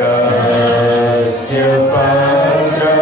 Vakasya patra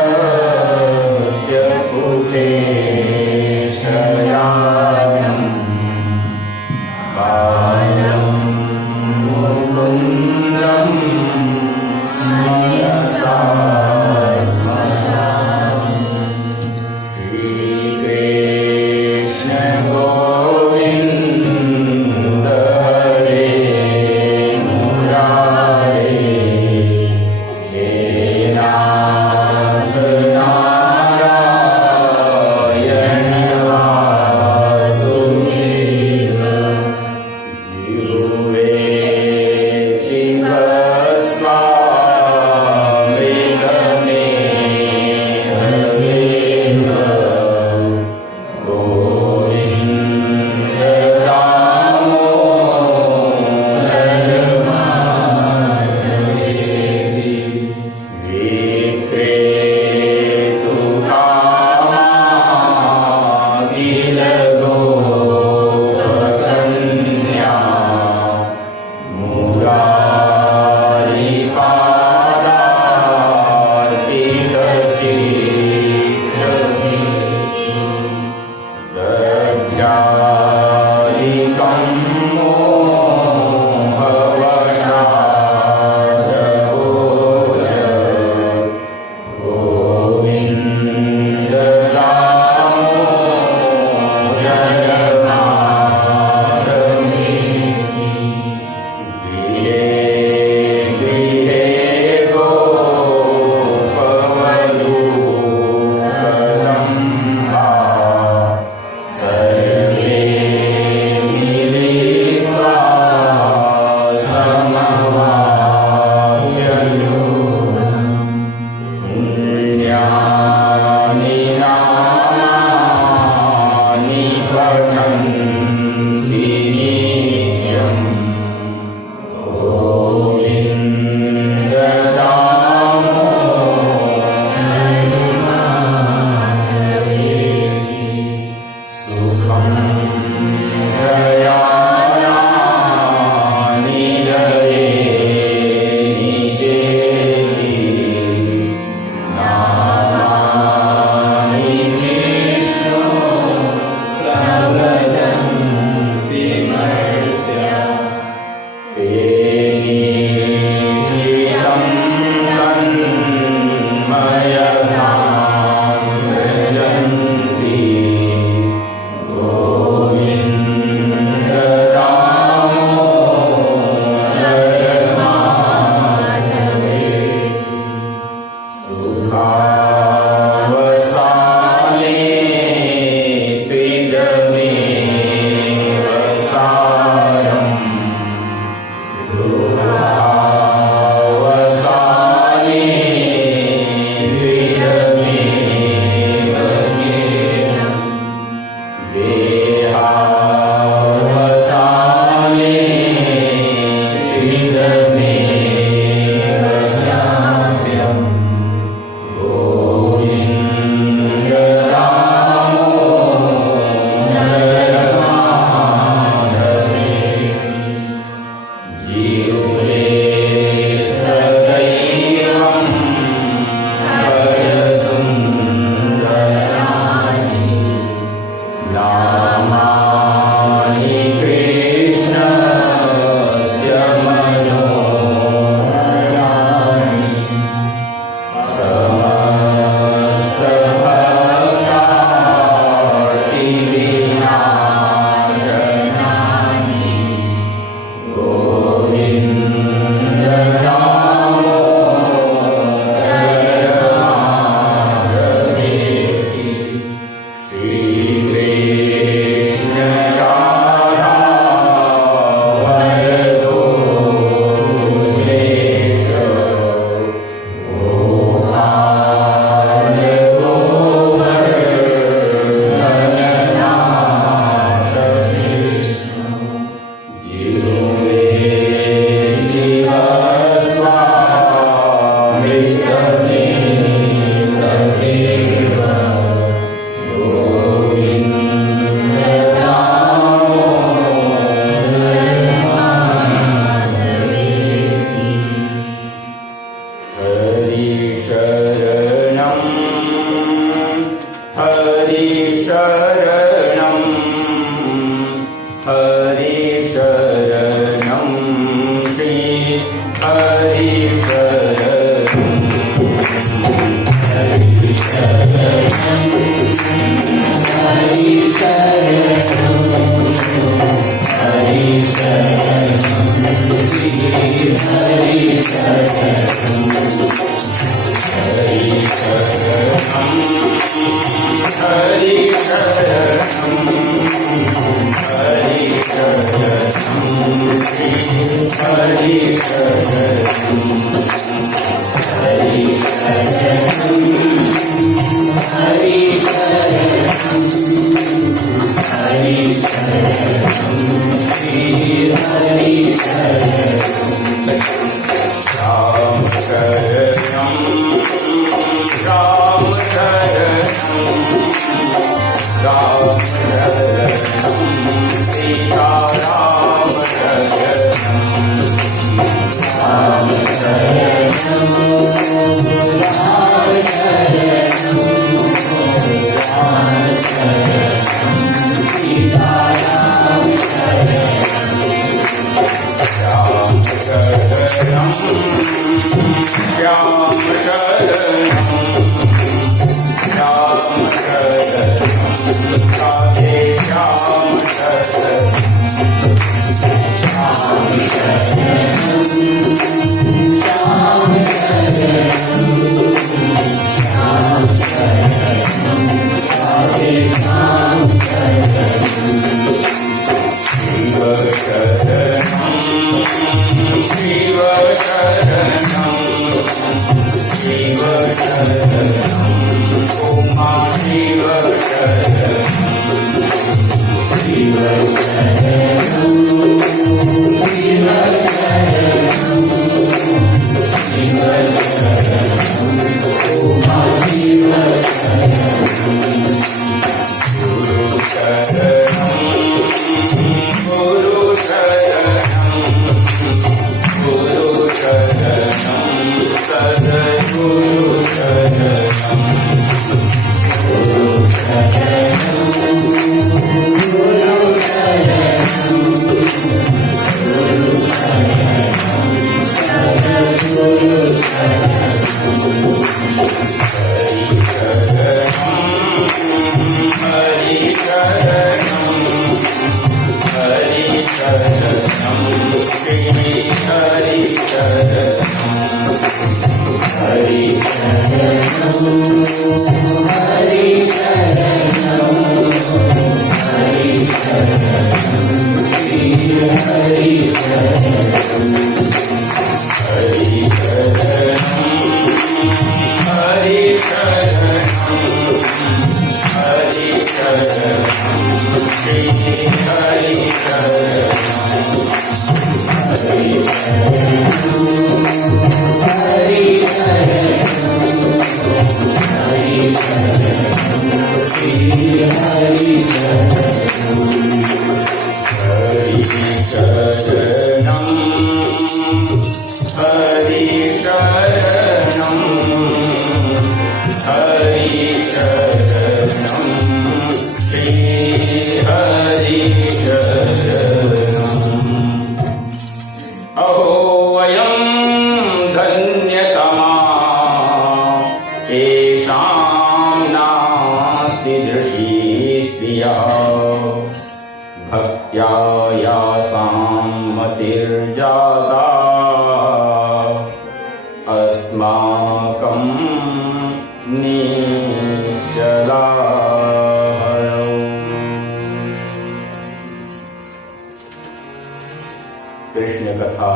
Krishna कथा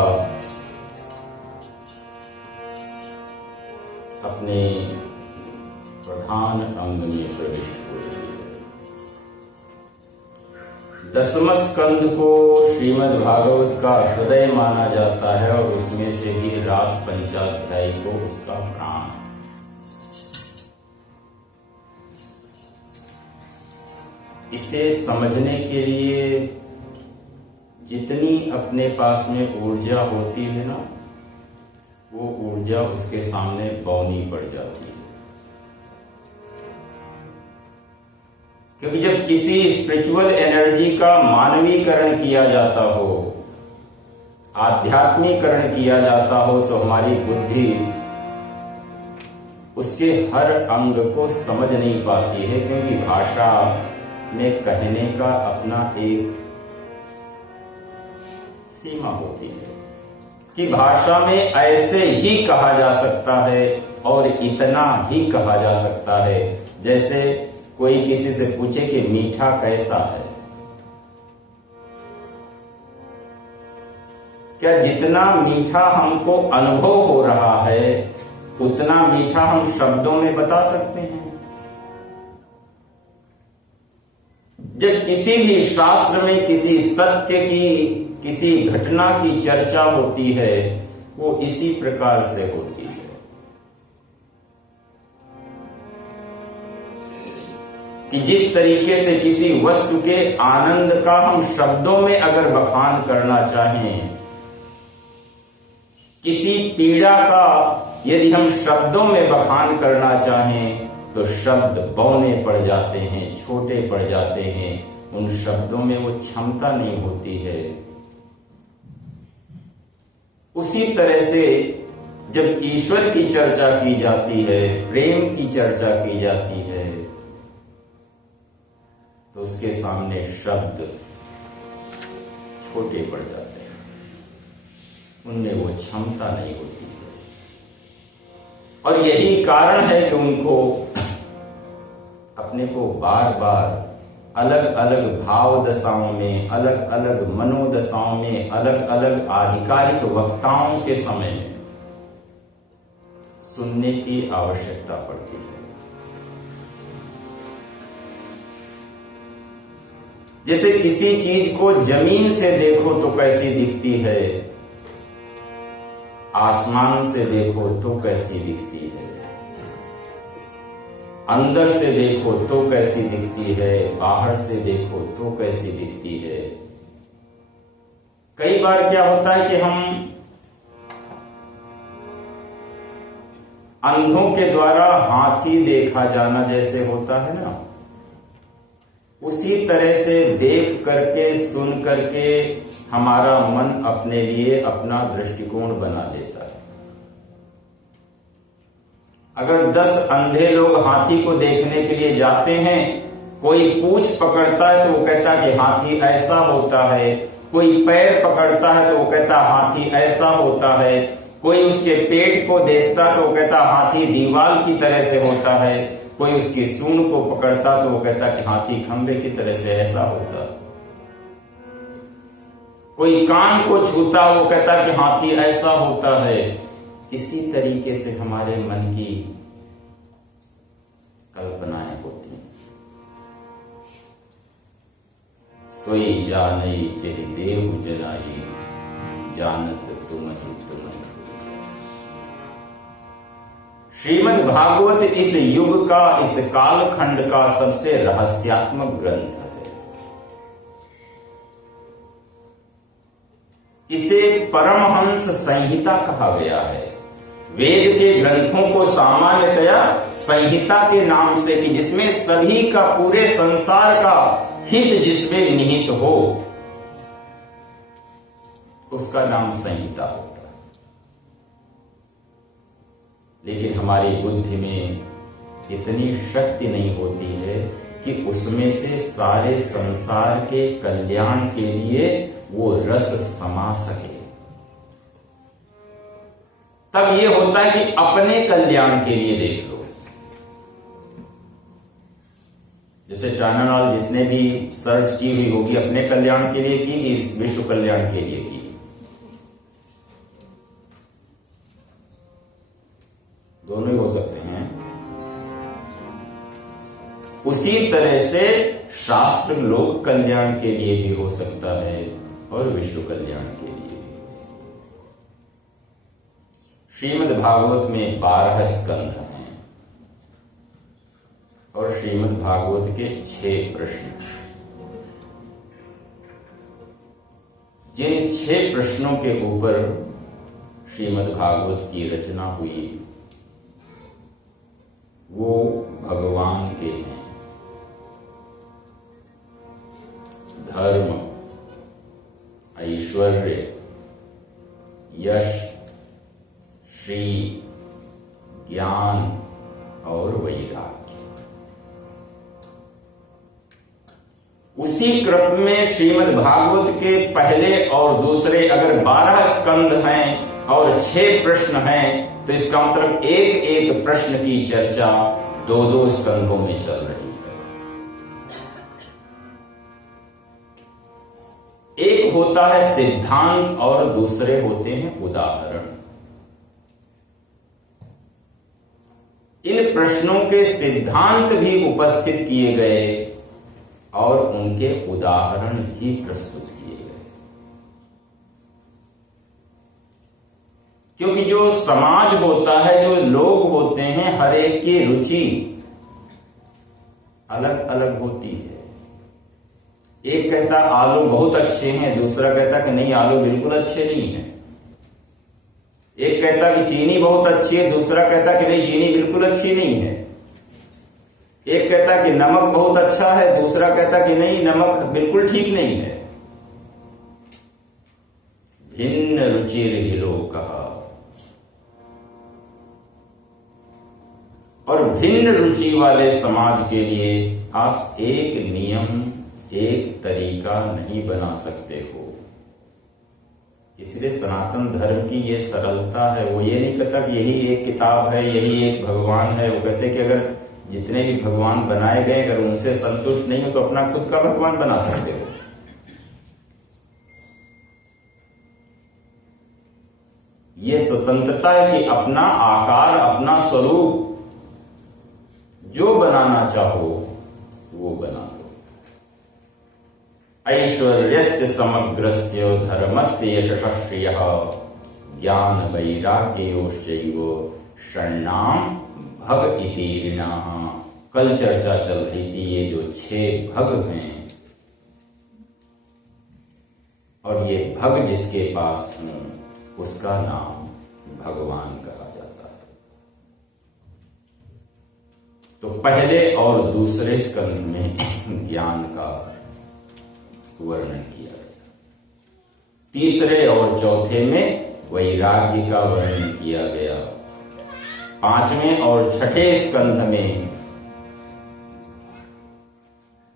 अपने प्रधान अंग में प्रविष्ट हो रही है। 10वें स्कंद को श्रीमद् भागवत का हृदय माना जाता है और उसमें से भी रास पंचाध्याय को उसका प्राण। इसे समझने के लिए जितनी अपने पास में ऊर्जा होती है ना, वो ऊर्जा उसके सामने बौनी पड़ जाती है। क्योंकि जब किसी स्पिरिचुअल एनर्जी का मानवीकरण किया जाता हो आध्यात्मिकरण किया जाता हो तो हमारी बुद्धि उसके हर अंग को समझ नहीं पाती है, क्योंकि भाषा में कहने का अपना एक सीमा होती है कि भाषा में ऐसे ही कहा जा सकता है और इतना ही कहा जा सकता है। जैसे कोई किसी से पूछे कि मीठा कैसा है, क्या जितना मीठा हमको अनुभव हो रहा है उतना मीठा हम शब्दों में बता सकते हैं? जब किसी भी शास्त्र में किसी सत्य की, किसी घटना की चर्चा होती है, वो इसी प्रकार से होती है कि जिस तरीके से किसी वस्तु के आनंद का हम शब्दों में अगर बखान करना चाहें, किसी पीड़ा का यदि हम शब्दों में बखान करना चाहें तो शब्द बौने पड़ जाते हैं, छोटे पड़ जाते हैं, उन शब्दों में वो क्षमता नहीं होती है। उसी तरह से जब ईश्वर की चर्चा की जाती है, प्रेम की चर्चा की जाती है, तो उसके सामने शब्द छोटे पड़ जाते हैं, उनमें वो क्षमता नहीं होती है। और यही कारण है कि उनको अपने को बार बार अलग अलग भाव दशाओं में, अलग अलग मनोदशाओं में, अलग अलग आधिकारिक वक्ताओं के समय में सुनने की आवश्यकता पड़ती है। जैसे किसी चीज को जमीन से देखो तो कैसी दिखती है, आसमान से देखो तो कैसी दिखती है, अंदर से देखो तो कैसी दिखती है, बाहर से देखो तो कैसी दिखती है। कई बार क्या होता है कि हम अंधों के द्वारा हाथी देखा जाना जैसे होता है ना, उसी तरह से देख करके, सुन करके हमारा मन अपने लिए अपना दृष्टिकोण बना लेता है। अगर 10 अंधे लोग हाथी को देखने के लिए जाते हैं, कोई पूंछ पकड़ता है तो वो कहता है कि हाथी ऐसा होता है, कोई पैर पकड़ता है तो वो कहता हाथी ऐसा होता है, कोई उसके पेट को देखता तो वो कहता हाथी दीवाल की तरह से होता है, कोई उसकी सूंड को पकड़ता तो वो कहता कि हाथी खंबे की तरह से ऐसा होता, कोई कान को छूता वो कहता कि हाथी ऐसा होता है। इसी तरीके से हमारे मन की कल्पनाएं होती हैं। सोई जानई तेरी देव जलाई, जानत तुम ही तुम। श्रीमद् भागवत इस युग का, इस कालखंड का सबसे रहस्यात्मक ग्रंथ है। इसे परमहंस संहिता कहा गया है। वेद के ग्रंथों को सामान्यतया संहिता के नाम से, कि जिसमें सभी का, पूरे संसार का हित जिसमें निहित हो, उसका नाम संहिता होता है। लेकिन हमारी बुद्धि में इतनी शक्ति नहीं होती है कि उसमें से सारे संसार के कल्याण के लिए वो रस समा सके। तब ये होता है कि अपने कल्याण के लिए देख लो। जैसे टर्नरॉल जिसने भी सर्च की हुई होगी, अपने कल्याण के लिए की, इस विश्व कल्याण के लिए की, दोनों ही हो सकते हैं। उसी तरह से शास्त्र लोक कल्याण के लिए भी हो सकता है और विश्व कल्याण के लिए भी हो सकता है। श्रीमद् भागवत में 12 स्कंध हैं और श्रीमद् भागवत के 6 प्रश्न। जिन 6 प्रश्नों के ऊपर श्रीमद् भागवत की रचना हुई वो भगवान के हैं। धर्म, ऐश्वर्य, यश, श्री, ज्ञान और वैराग्य। उसी क्रम में श्रीमद् भागवत के पहले और दूसरे अगर 12 स्कंद हैं और 6 प्रश्न हैं तो इसका मतलब एक एक प्रश्न की चर्चा 2-2 स्कंदों में चल रही है। एक होता है सिद्धांत और दूसरे होते हैं उदाहरण। इन प्रश्नों के सिद्धांत भी उपस्थित किए गए और उनके उदाहरण भी प्रस्तुत किए गए, क्योंकि जो समाज होता है, जो लोग होते हैं, हर एक की रुचि अलग अलग होती है। एक कहता आलू बहुत अच्छे हैं, दूसरा कहता कि नहीं आलू बिल्कुल अच्छे नहीं है। एक कहता कि चीनी बहुत अच्छी है, दूसरा कहता कि नहीं चीनी बिल्कुल अच्छी नहीं है। एक कहता कि नमक बहुत अच्छा है, दूसरा कहता कि नहीं नमक बिल्कुल ठीक नहीं है। भिन्न रुचिर लोकः, और भिन्न रुचि वाले समाज के लिए आप एक नियम, एक तरीका नहीं बना सकते हो। इसलिए सनातन धर्म की ये सरलता है। वो ये नहीं कहता कि यही एक किताब है, यही एक भगवान है। वो कहते कि अगर जितने भी भगवान बनाए गए अगर उनसे संतुष्ट नहीं हो तो अपना खुद का भगवान बना सकते हो। ये स्वतंत्रता है कि अपना आकार, अपना स्वरूप जो बनाना चाहो वो बना लो। ऐश्वर्यस्य समग्रस्य धर्मस्य यशः श्रियः ज्ञान वैराग्योश्चैव षण्णाम भग इति ऋणाः। कल चर्चा चल रही थी ये जो 6 भग हैं, और ये भग जिसके पास हूं उसका नाम भगवान कहा जाता है। तो पहले और दूसरे स्कंद में ज्ञान का वर्णन किया गया, तीसरे और चौथे में वैराग्य का वर्णन किया गया, 5वें और 6ठे स्कंध में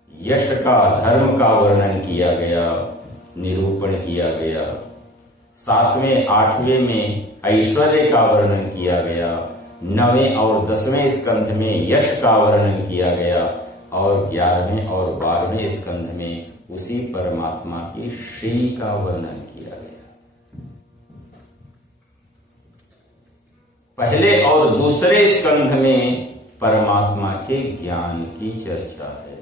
यश का, धर्म का वर्णन किया गया, निरूपण किया गया, 7वें 8वें में ऐश्वर्य का वर्णन किया गया, 9वें और 10वें स्कंध में यश का वर्णन किया गया, और 11वें और 12वें स्कंध में उसी परमात्मा की श्री का वर्णन किया गया। पहले और दूसरे स्कंध में परमात्मा के ज्ञान की चर्चा है,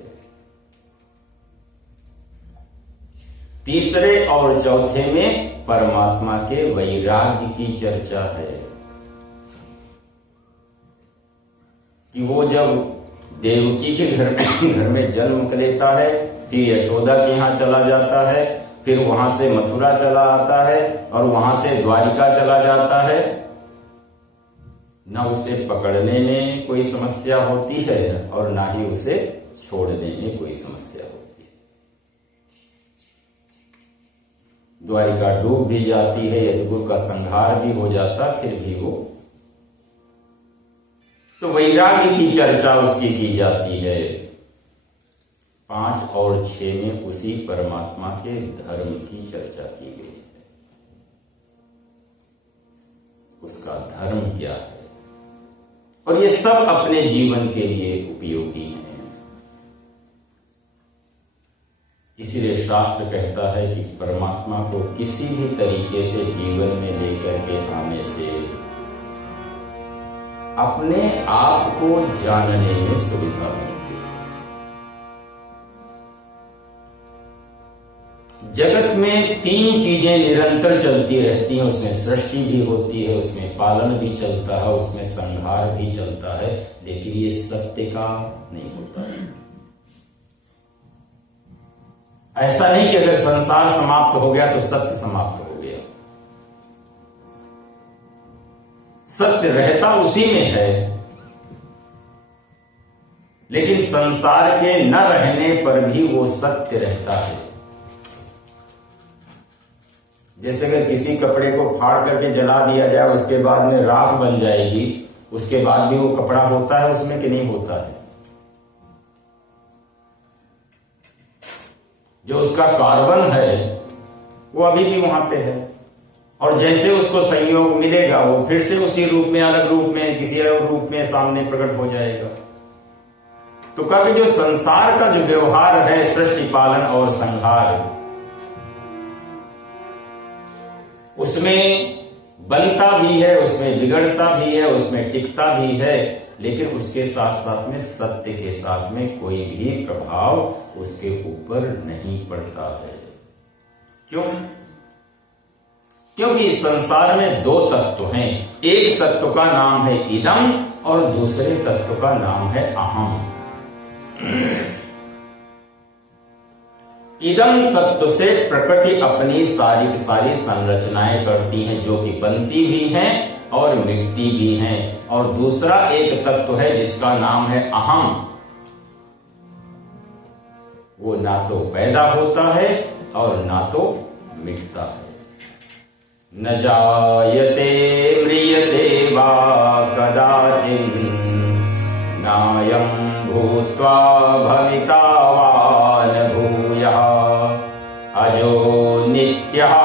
तीसरे और चौथे में परमात्मा के वैराग्य की चर्चा है कि वो जब देवकी के घर में जन्म लेता है, फिर यशोदा के यहां चला जाता है, फिर वहां से मथुरा चला आता है और वहां से द्वारिका चला जाता है। न उसे पकड़ने में कोई समस्या होती है और ना ही उसे छोड़ने में कोई समस्या होती है। द्वारिका डूब भी जाती है, यदुकुल का संहार भी हो जाता, फिर भी वो, तो वैराग्य की चर्चा उसकी की जाती है। 5 और 6 में उसी परमात्मा के धर्म की चर्चा की गई है, उसका धर्म क्या है, और ये सब अपने जीवन के लिए उपयोगी हैं। इसीलिए शास्त्र कहता है कि परमात्मा को किसी भी तरीके से जीवन में लेकर के आने से अपने आप को जानने में सुविधा मिलती है। जगत में 3 चीजें निरंतर चलती रहती हैं, उसमें सृष्टि भी होती है, उसमें पालन भी चलता है, उसमें संहार भी चलता है, लेकिन ये सत्य का नहीं होता है। ऐसा नहीं कि अगर संसार समाप्त हो गया तो सत्य समाप्त हो गया। सत्य रहता उसी में है, लेकिन संसार के न रहने पर भी वो सत्य रहता है। जैसे अगर किसी कपड़े को फाड़ करके जला दिया जाए, उसके बाद में राख बन जाएगी, उसके बाद भी वो कपड़ा होता है उसमें कि नहीं होता है? जो उसका कार्बन है वो अभी भी वहां पे है, और जैसे उसको संयोग मिलेगा वो फिर से उसी रूप में, अलग रूप में, किसी अलग रूप में सामने प्रकट हो जाएगा। तो कभी जो संसार का जो व्यवहार है, सृष्टि पालन और संहार, उसमें बनता भी है, उसमें बिगड़ता भी है, उसमें टिकता भी है, लेकिन उसके साथ साथ में सत्य के साथ में कोई भी प्रभाव उसके ऊपर नहीं पड़ता है। क्यों? क्योंकि इस संसार में दो तत्व हैं। एक तत्व का नाम है इदम और दूसरे तत्व का नाम है अहम। इदम तत्व से प्रकृति अपनी सारी की सारी संरचनाएं करती हैं, जो कि बनती भी हैं और मिटती भी हैं। और दूसरा एक तत्व है जिसका नाम है अहम। वो ना तो पैदा होता है और ना तो मिटता है। न जायते म्रियते वा कदाचित् नायं भूत्वा भविता वा न भूयः अजो नित्यः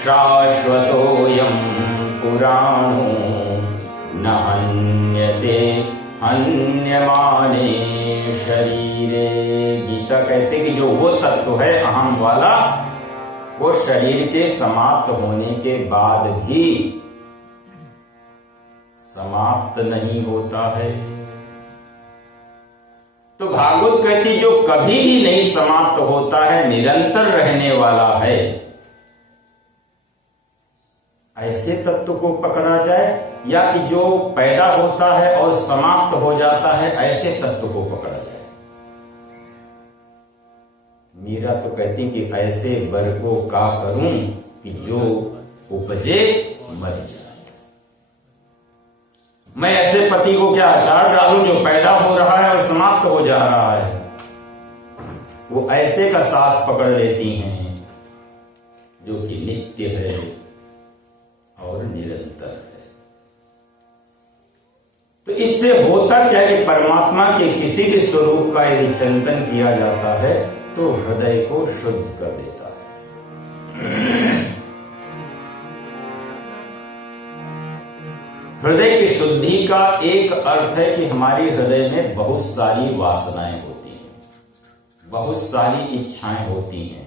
शाश्वतोऽयं पुराणो न हन्यते हन्यमाने शरीरे। गीता कहते कि जो वो तत्व है अहम वाला, वो शरीर के समाप्त होने के बाद भी समाप्त नहीं होता है। तो भागवत कहती जो कभी भी नहीं समाप्त होता है, निरंतर रहने वाला है, ऐसे तत्व को पकड़ा जाए, या कि जो पैदा होता है और समाप्त हो जाता है, ऐसे तत्व को पकड़ा जाए। मीरा तो कहती कि ऐसे वर को का करूं कि जो उपजे मर जाए। मैं ऐसे पति को क्या आचार डालूं जो पैदा हो रहा है और समाप्त हो जा रहा है। वो ऐसे का साथ पकड़ लेती हैं जो कि नित्य है और निरंतर है। तो इससे होता क्या कि परमात्मा के किसी भी स्वरूप का यदि चिंतन किया जाता है तो हृदय को शुद्ध कर देता है। हृदय की शुद्धि का एक अर्थ है कि हमारी हृदय में बहुत सारी वासनाएं होती हैं, बहुत सारी इच्छाएं होती हैं,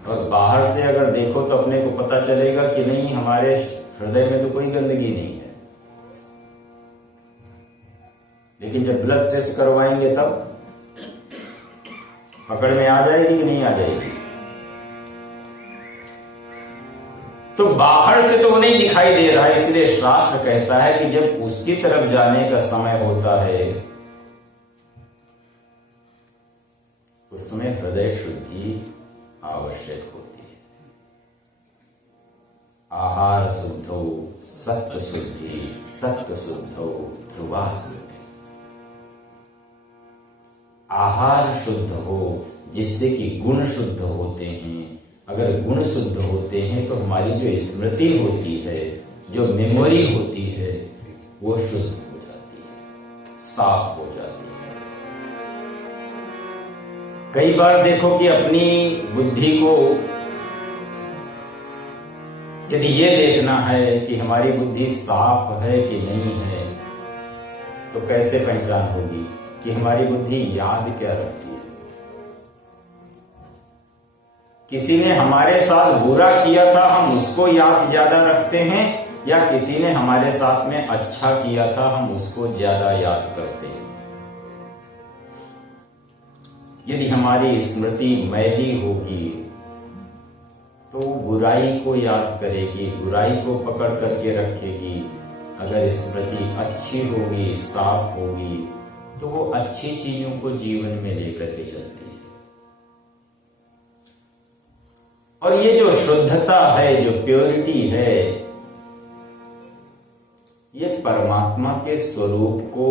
और बाहर से अगर देखो तो अपने को पता चलेगा कि नहीं, हमारे हृदय में तो कोई गंदगी नहीं है। लेकिन जब ब्लड टेस्ट करवाएंगे तब पकड़ में आ जाएगी कि नहीं आ जाएगी। तो बाहर से तो वो नहीं दिखाई दे रहा है, इसलिए शास्त्र कहता है कि जब उसकी तरफ जाने का समय होता है उस समय हृदय शुद्धि आवश्यक होती है। आहार शुद्धो सत्व शुद्धि, सत्व शुद्धो ध्रुवा शुद्धि। आहार शुद्ध हो जिससे कि गुण शुद्ध होते हैं। अगर गुण शुद्ध होते हैं तो हमारी जो स्मृति होती है, जो मेमोरी होती है, वो शुद्ध हो जाती है, साफ हो जाती है। कई बार देखो कि अपनी बुद्धि को यदि ये देखना है कि हमारी बुद्धि साफ है कि नहीं है, तो कैसे पहचान होगी कि हमारी बुद्धि याद क्या रखती है। किसी ने हमारे साथ बुरा किया था, हम उसको याद ज्यादा रखते हैं, या किसी ने हमारे साथ में अच्छा किया था, हम उसको ज्यादा याद करते हैं। यदि हमारी स्मृति मैली होगी तो बुराई को याद करेगी, बुराई को पकड़ करके रखेगी। अगर स्मृति अच्छी होगी, साफ होगी, तो वो अच्छी चीजों को जीवन में लेकर के चलती है। और ये जो शुद्धता है, जो प्योरिटी है, ये परमात्मा के स्वरूप को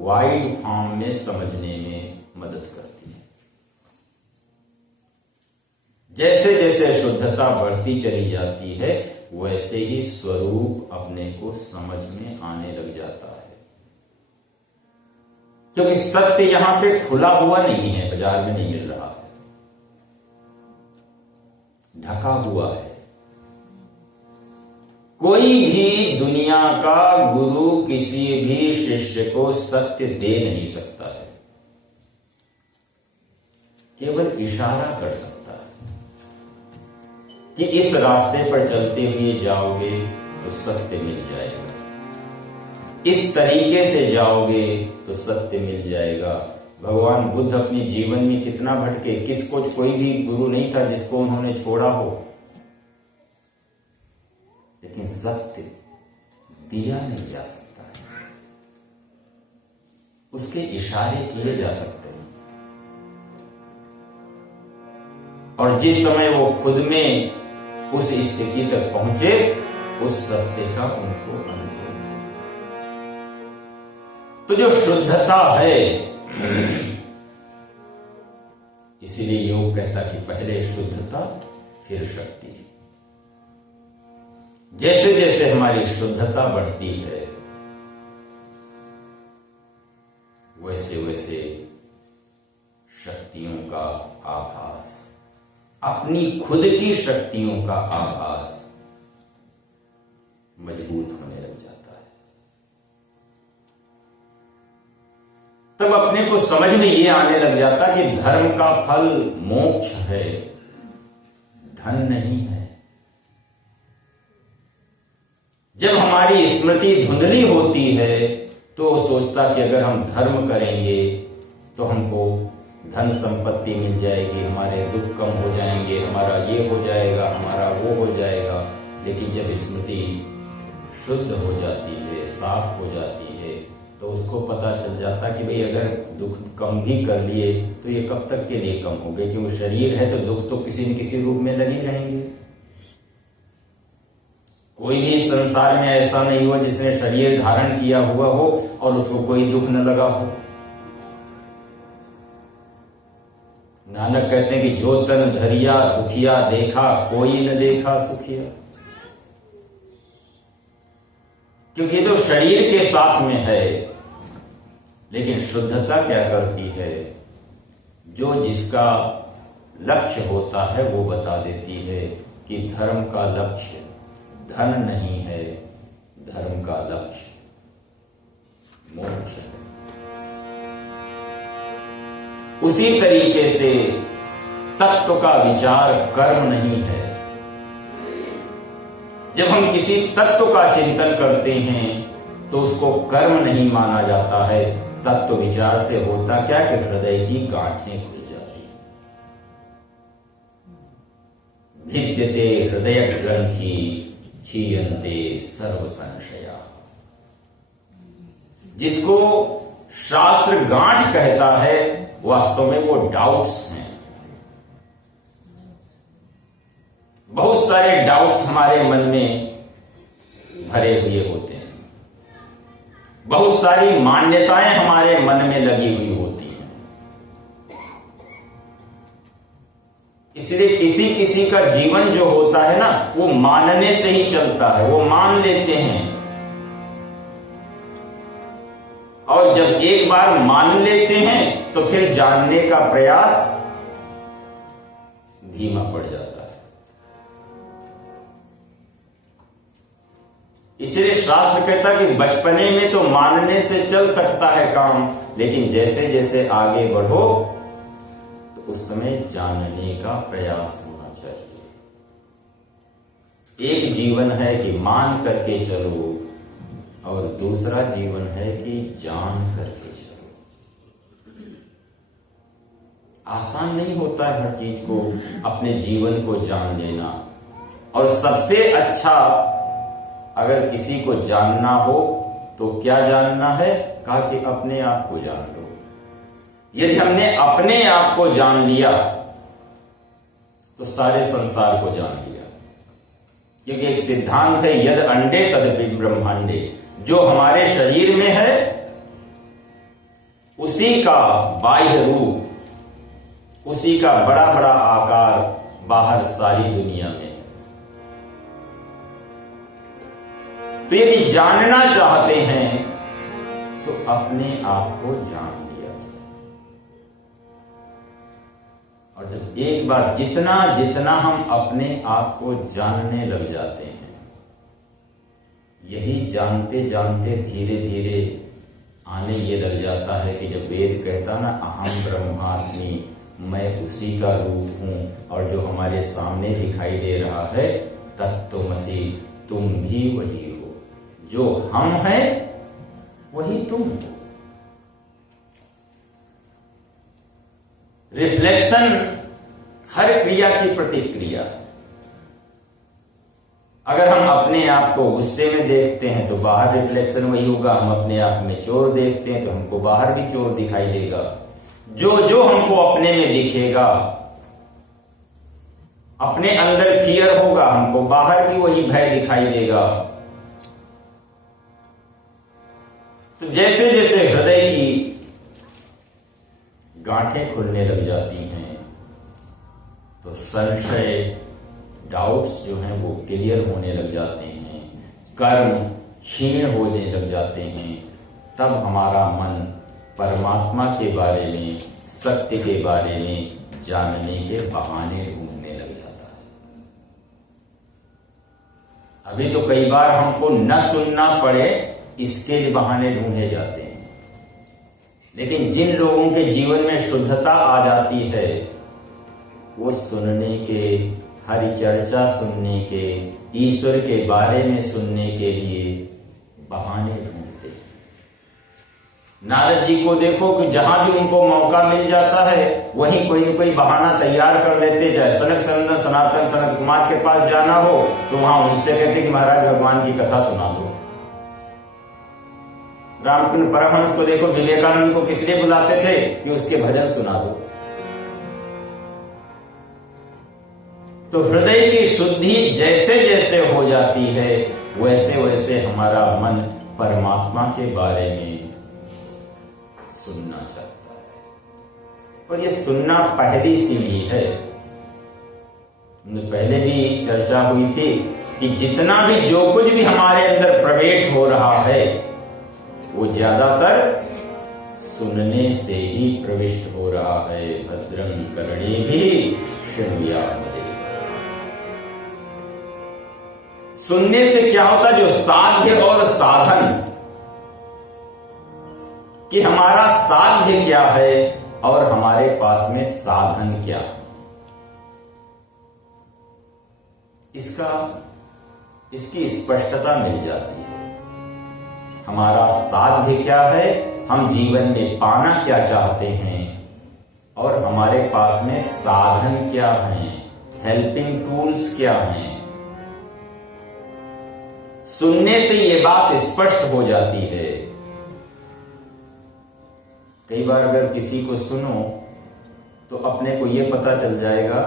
वाइड फॉर्म में समझने में मदद करती है। जैसे जैसे शुद्धता बढ़ती चली जाती है वैसे ही स्वरूप अपने को समझ में आने लग जाता है। क्योंकि सत्य यहां पे खुला हुआ नहीं है, बाजार में नहीं मिल रहा है, ढका हुआ है। कोई भी दुनिया का गुरु किसी भी शिष्य को सत्य दे नहीं सकता है, केवल इशारा कर सकता है कि इस रास्ते पर चलते हुए जाओगे तो सत्य मिल जाएगा, इस तरीके से जाओगे तो सत्य मिल जाएगा। भगवान बुद्ध अपने जीवन में कितना भटके, किसको कोई भी गुरु नहीं था जिसको उन्होंने छोड़ा हो, लेकिन सत्य दिया नहीं जा सकता है, उसके इशारे किए जा सकते हैं। और जिस समय वो खुद में उस स्थिति तक पहुंचे, उस सत्य का उनको अनुभव। तो जो शुद्धता है, इसीलिए योग कहता कि पहले शुद्धता फिर शक्ति। जैसे जैसे हमारी शुद्धता बढ़ती है वैसे वैसे शक्तियों का आभास, अपनी खुद की शक्तियों का आभास मजबूत होने लग जाता है। तब अपने को समझ में ये आने लग जाता कि धर्म का फल मोक्ष है, धन नहीं है। जब हमारी स्मृति धुंधली होती है तो सोचता कि अगर हम धर्म करेंगे तो हमको धन संपत्ति मिल जाएगी, हमारे दुख कम हो जाएंगे, हमारा ये हो जाएगा, हमारा वो हो जाएगा। लेकिन जब स्मृति शुद्ध हो जाती है, साफ हो जाती है, तो उसको पता चल जाता कि भाई अगर दुख कम भी कर लिए तो ये कब तक के लिए कम हो गए, क्योंकि शरीर है तो दुख तो किसी न किसी रूप में लगे रहेंगे। कोई भी संसार में ऐसा नहीं हुआ जिसने शरीर धारण किया हुआ हो और उसको कोई दुख न लगा हो। नानक कहते हैं कि जो तन धरिया दुखिया देखा, कोई न देखा सुखिया। क्योंकि ये तो शरीर के साथ में है, लेकिन शुद्धता क्या करती है, जो जिसका लक्ष्य होता है वो बता देती है कि धर्म का लक्ष्य धन नहीं है, धर्म का लक्ष्य मोक्ष है। उसी तरीके से तत्व का विचार कर्म नहीं है। जब हम किसी तत्व का चिंतन करते हैं तो उसको कर्म नहीं माना जाता है। तत्व विचार से होता क्या कि हृदय की गांठें खुल जाती हैं। भिद्यते हृदय ग्रंथि क्षीयन्ते सर्व संशया। जिसको शास्त्र गांठ कहता है वास्तव में वो डाउट्स हैं। बहुत सारे डाउट्स हमारे मन में भरे हुए होते हैं, बहुत सारी मान्यताएं हमारे मन में लगी हुई होती हैं। इसलिए किसी किसी का जीवन जो होता है ना, वो मानने से ही चलता है, वो मान लेते हैं। और जब एक बार मान लेते हैं तो फिर जानने का प्रयास धीमा पड़ जाता है। इसलिए शास्त्र कहता कि बचपने में तो मानने से चल सकता है काम, लेकिन जैसे जैसे आगे बढ़ो तो उस समय जानने का प्रयास होना चाहिए। एक जीवन है कि मान करके चलो और दूसरा जीवन है कि जान करके चलो। आसान नहीं होता है हर चीज को अपने जीवन को जान लेना। और सबसे अच्छा अगर किसी को जानना हो तो क्या जानना है, कहा कि अपने आप को जान लो। यदि हमने अपने आप को जान लिया तो सारे संसार को जान लिया। क्योंकि एक सिद्धांत है, यद अंडे तद ब्रह्मांडे। जो हमारे शरीर में है उसी का बाह्य रूप, उसी का बड़ा बड़ा आकार बाहर सारी दुनिया में। तो यदि जानना चाहते हैं तो अपने आप को जान लिया जाए। और जब एक बार जितना जितना हम अपने आप को जानने लग जाते हैं, यही जानते जानते धीरे धीरे आने ये लग जाता है कि जब वेद कहता ना अहम ब्रह्मास्मि, मैं उसी का रूप हूं, और जो हमारे सामने दिखाई दे रहा है तत्त्वमसि, तुम भी वही हो, जो हम हैं वही तुम हो। रिफ्लेक्शन हर क्रिया की प्रतिक्रिया। अगर हम अपने आप को गुस्से में देखते हैं तो बाहर रिफ्लेक्शन वही होगा, हम अपने आप में चोर देखते हैं तो हमको बाहर भी चोर दिखाई देगा। जो जो हमको अपने में दिखेगा, अपने अंदर फियर होगा, हमको बाहर भी वही भय दिखाई देगा। तो जैसे जैसे हृदय की गांठें खुलने लग जाती हैं तो संशय, डाउट्स जो हैं वो क्लियर होने लग जाते हैं, कर्म क्षीण होने लग जाते हैं, तब हमारा मन परमात्मा के बारे में, सत्य के बारे में जानने के बहाने ढूंढने लग जाता है। अभी तो कई बार हमको न सुनना पड़े इसके लिए बहाने ढूंढे जाते हैं, लेकिन जिन लोगों के जीवन में शुद्धता आ जाती है वो सुनने के, हरि चर्चा सुनने के, ईश्वर के बारे में सुनने के लिए बहाने ढूंढते हैं। नारद जी को देखो कि जहां भी उनको मौका मिल जाता है वहीं कोई न कोई बहाना तैयार कर लेते जाए। सनक सनंदन सनातन सनत कुमार के पास जाना हो तो वहां उनसे कहते कि महाराज भगवान की कथा सुना दो। रामकृष्ण परमहंस को देखो, विवेकानंद को किस लिए बुलाते थे कि उसके भजन सुना दो। तो हृदय की शुद्धि जैसे जैसे हो जाती है वैसे वैसे हमारा मन परमात्मा के बारे में सुनना चाहता है। और ये सुनना पहली सीढ़ी है। पहले भी चर्चा हुई थी कि जितना भी जो कुछ भी हमारे अंदर प्रवेश हो रहा है वो ज्यादातर सुनने से ही प्रविष्ट हो रहा है। भद्रं कर्णेभिः शृणुयाम। सुनने से क्या होता है, जो साध्य और साधन, कि हमारा साध्य क्या है और हमारे पास में साधन क्या, इसकी स्पष्टता मिल जाती है। हमारा साध्य क्या है, हम जीवन में पाना क्या चाहते हैं, और हमारे पास में साधन क्या हैं, हेल्पिंग टूल्स क्या हैं। सुनने से ये बात स्पष्ट हो जाती है। कई बार अगर किसी को सुनो तो अपने को ये पता चल जाएगा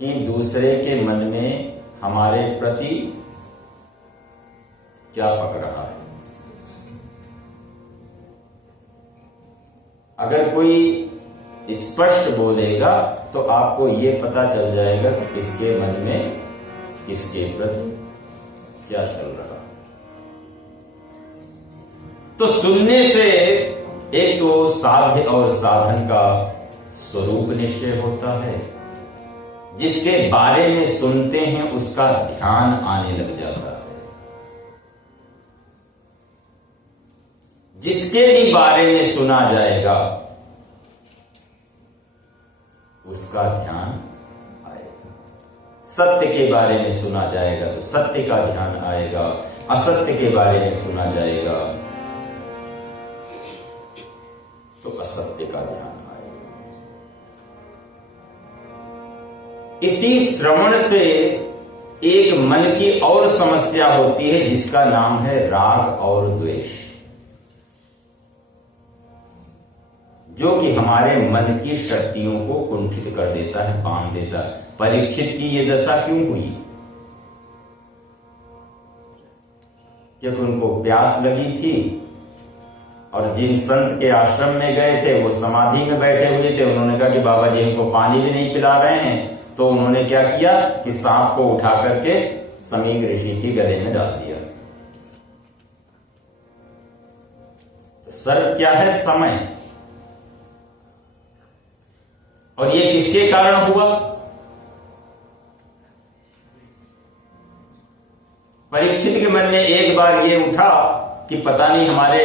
कि दूसरे के मन में हमारे प्रति क्या पक रहा है। अगर कोई स्पष्ट बोलेगा तो आपको ये पता चल जाएगा कि किसके मन में किसके प्रति क्या चल रहा। तो सुनने से एक तो साध्य और साधन का स्वरूप निश्चय होता है। जिसके बारे में सुनते हैं उसका ध्यान आने लग जाता है। जिसके भी बारे में सुना जाएगा उसका ध्यान आएगा। सत्य के बारे में सुना जाएगा तो सत्य का ध्यान आएगा, असत्य के बारे में सुना जाएगा तो असत्य का ध्यान आएगा। इसी श्रवण से एक मन की और समस्या होती है जिसका नाम है राग और द्वेष, जो कि हमारे मन की शक्तियों को कुंठित कर देता है, बांध देता है। परीक्षित की ये दशा क्यों हुई? क्योंकि उनको प्यास लगी थी और जिन संत के आश्रम में गए थे वो समाधि में बैठे हुए थे। उन्होंने कहा कि बाबा जी हमको पानी भी नहीं पिला रहे हैं, तो उन्होंने क्या किया कि सांप को उठा करके समीक ऋषि के गले में डाल दिया। सर्प क्या है? समय। और ये किसके कारण हुआ? परीक्षित के मन में एक बार ये उठा कि पता नहीं हमारे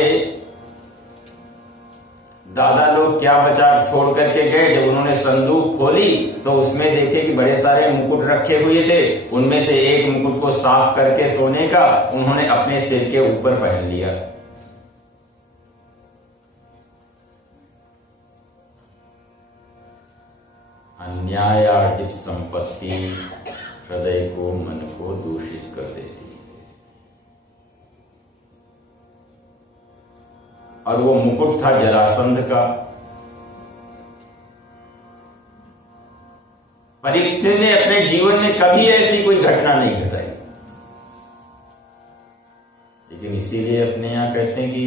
दादा लोग क्या बचा छोड़ करके गए। जब उन्होंने संदूक खोली तो उसमें देखे कि बड़े सारे मुकुट रखे हुए थे। उनमें से एक मुकुट को साफ करके सोने का उन्होंने अपने सिर के ऊपर पहन लिया। अन्यायार्जित संपत्ति हृदय को, मन को दूषित कर देती है। और वो मुकुट था जरासंध का। परीक्षित ने अपने जीवन में कभी ऐसी कोई घटना नहीं घटाई, लेकिन इसीलिए अपने यहां कहते हैं कि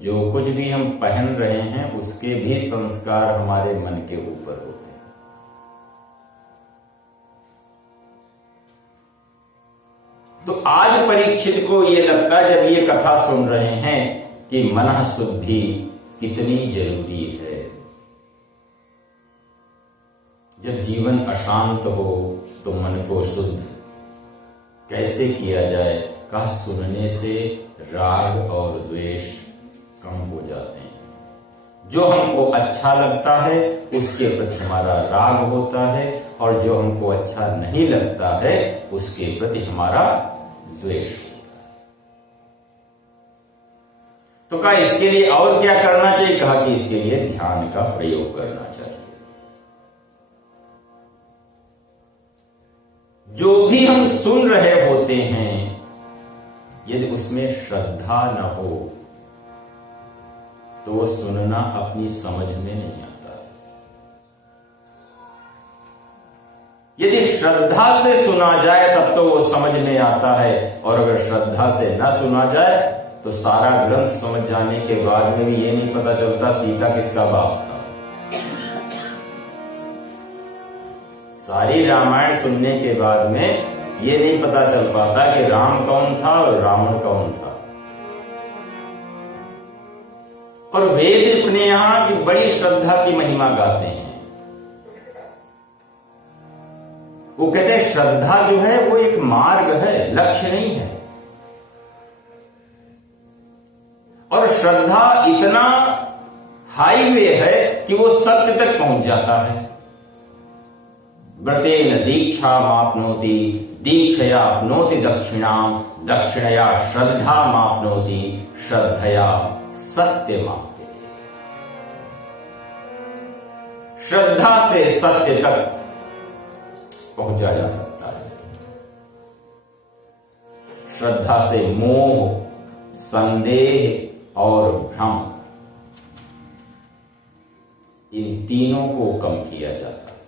जो कुछ भी हम पहन रहे हैं उसके भी संस्कार हमारे मन के ऊपर होते हैं। तो आज परीक्षित को ये लगता, जब ये कथा सुन रहे हैं, कि मन शुद्धि कितनी जरूरी है। जब जीवन अशांत हो तो मन को शुद्ध कैसे किया जाए? कहा सुनने से राग और द्वेष कम हो जाते हैं। जो हमको अच्छा लगता है उसके प्रति हमारा राग होता है, और जो हमको अच्छा नहीं लगता है उसके प्रति हमारा द्वेष। तो कहा इसके लिए और क्या करना चाहिए? कहा कि इसके लिए ध्यान का प्रयोग करना चाहिए। जो भी हम सुन रहे होते हैं, यदि उसमें श्रद्धा न हो तो वो सुनना अपनी समझ में नहीं आता। यदि श्रद्धा से सुना जाए तब तो वो समझ में आता है, और अगर श्रद्धा से न सुना जाए तो सारा ग्रंथ समझ जाने के बाद में भी ये नहीं पता चलता सीता किसका बाप था। सारी रामायण सुनने के बाद में ये नहीं पता चल पाता कि राम कौन था और रावण कौन था। और वेद अपने यहां की बड़ी श्रद्धा की महिमा गाते हैं। वो कहते हैं श्रद्धा जो है वो एक मार्ग है, लक्ष्य नहीं है। और श्रद्धा इतना हाईवे है कि वो सत्य तक पहुंच जाता है। व्रतेन दीक्षा माप्नोति, दीक्षया अपनोति दक्षिणाम, दक्षिणया श्रद्धा माप्नोति, श्रद्धया सत्य माप्ते। श्रद्धा से सत्य तक पहुंचा जा सकता है। श्रद्धा से मोह, संदेह और भ्रम, इन तीनों को कम किया जाता है।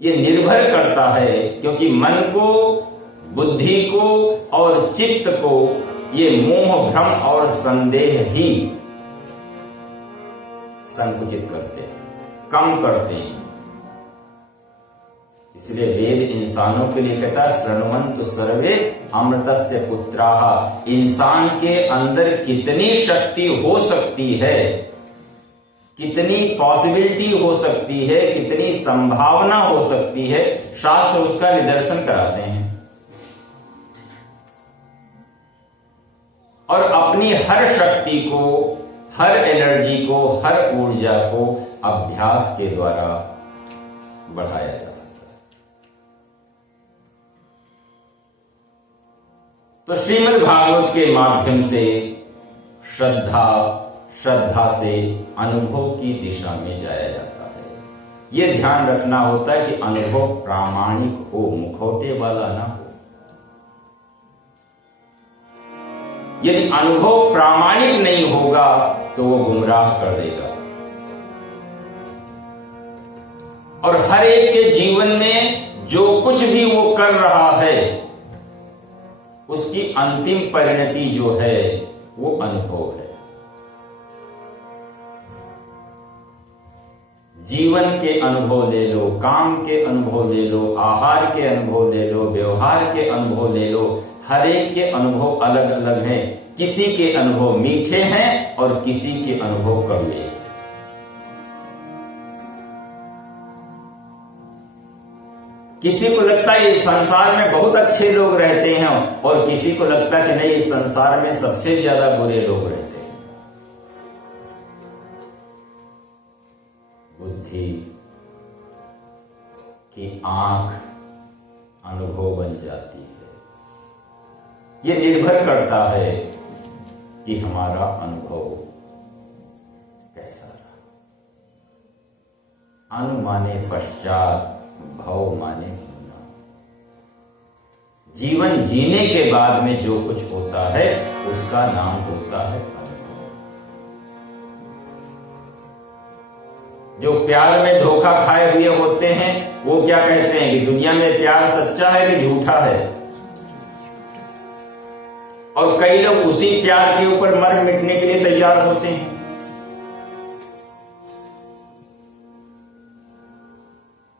ये निर्भर करता है, क्योंकि मन को, बुद्धि को और चित्त को ये मोह, भ्रम और संदेह ही संकुचित करते हैं, कम करते हैं। इसलिए वेद इंसानों के लिए कहता है शृण्वन्तु सर्वे अमृतस्य पुत्राः। इंसान के अंदर कितनी शक्ति हो सकती है, कितनी पॉसिबिलिटी हो सकती है, कितनी संभावना हो सकती है, शास्त्र उसका निदर्शन कराते हैं। और अपनी हर शक्ति को, हर एनर्जी को, हर ऊर्जा को अभ्यास के द्वारा बढ़ाया जा सकता है। तो श्रीमद् भागवत के माध्यम से श्रद्धा से अनुभव की दिशा में जाया जाता है। यह ध्यान रखना होता है कि अनुभव प्रामाणिक हो, मुखौटे वाला ना हो। यदि अनुभव प्रामाणिक नहीं होगा तो वो गुमराह कर देगा। और हर एक के जीवन में जो कुछ भी वो कर रहा है उसकी अंतिम परिणति जो है वो अनुभव है। जीवन के अनुभव ले लो, काम के अनुभव ले लो, आहार के अनुभव ले लो, व्यवहार के अनुभव ले लो। हर एक के अनुभव अलग अलग हैं। किसी के अनुभव मीठे हैं और किसी के अनुभव कड़वे। किसी को लगता है इस संसार में बहुत अच्छे लोग रहते हैं और किसी को लगता है कि नहीं, इस संसार में सबसे ज्यादा बुरे लोग रहते हैं। बुद्धि की आंख अनुभव बन जाती है। ये निर्भर करता है कि हमारा अनुभव कैसा रहा। अनु माने पश्चात, भव माने होना। जीवन जीने के बाद में जो कुछ होता है उसका नाम होता है अनुभव। जो प्यार में धोखा खाए हुए होते हैं वो क्या कहते हैं कि दुनिया में प्यार सच्चा है कि झूठा है। और कई लोग उसी प्यार के ऊपर मर मिटने के लिए तैयार होते हैं।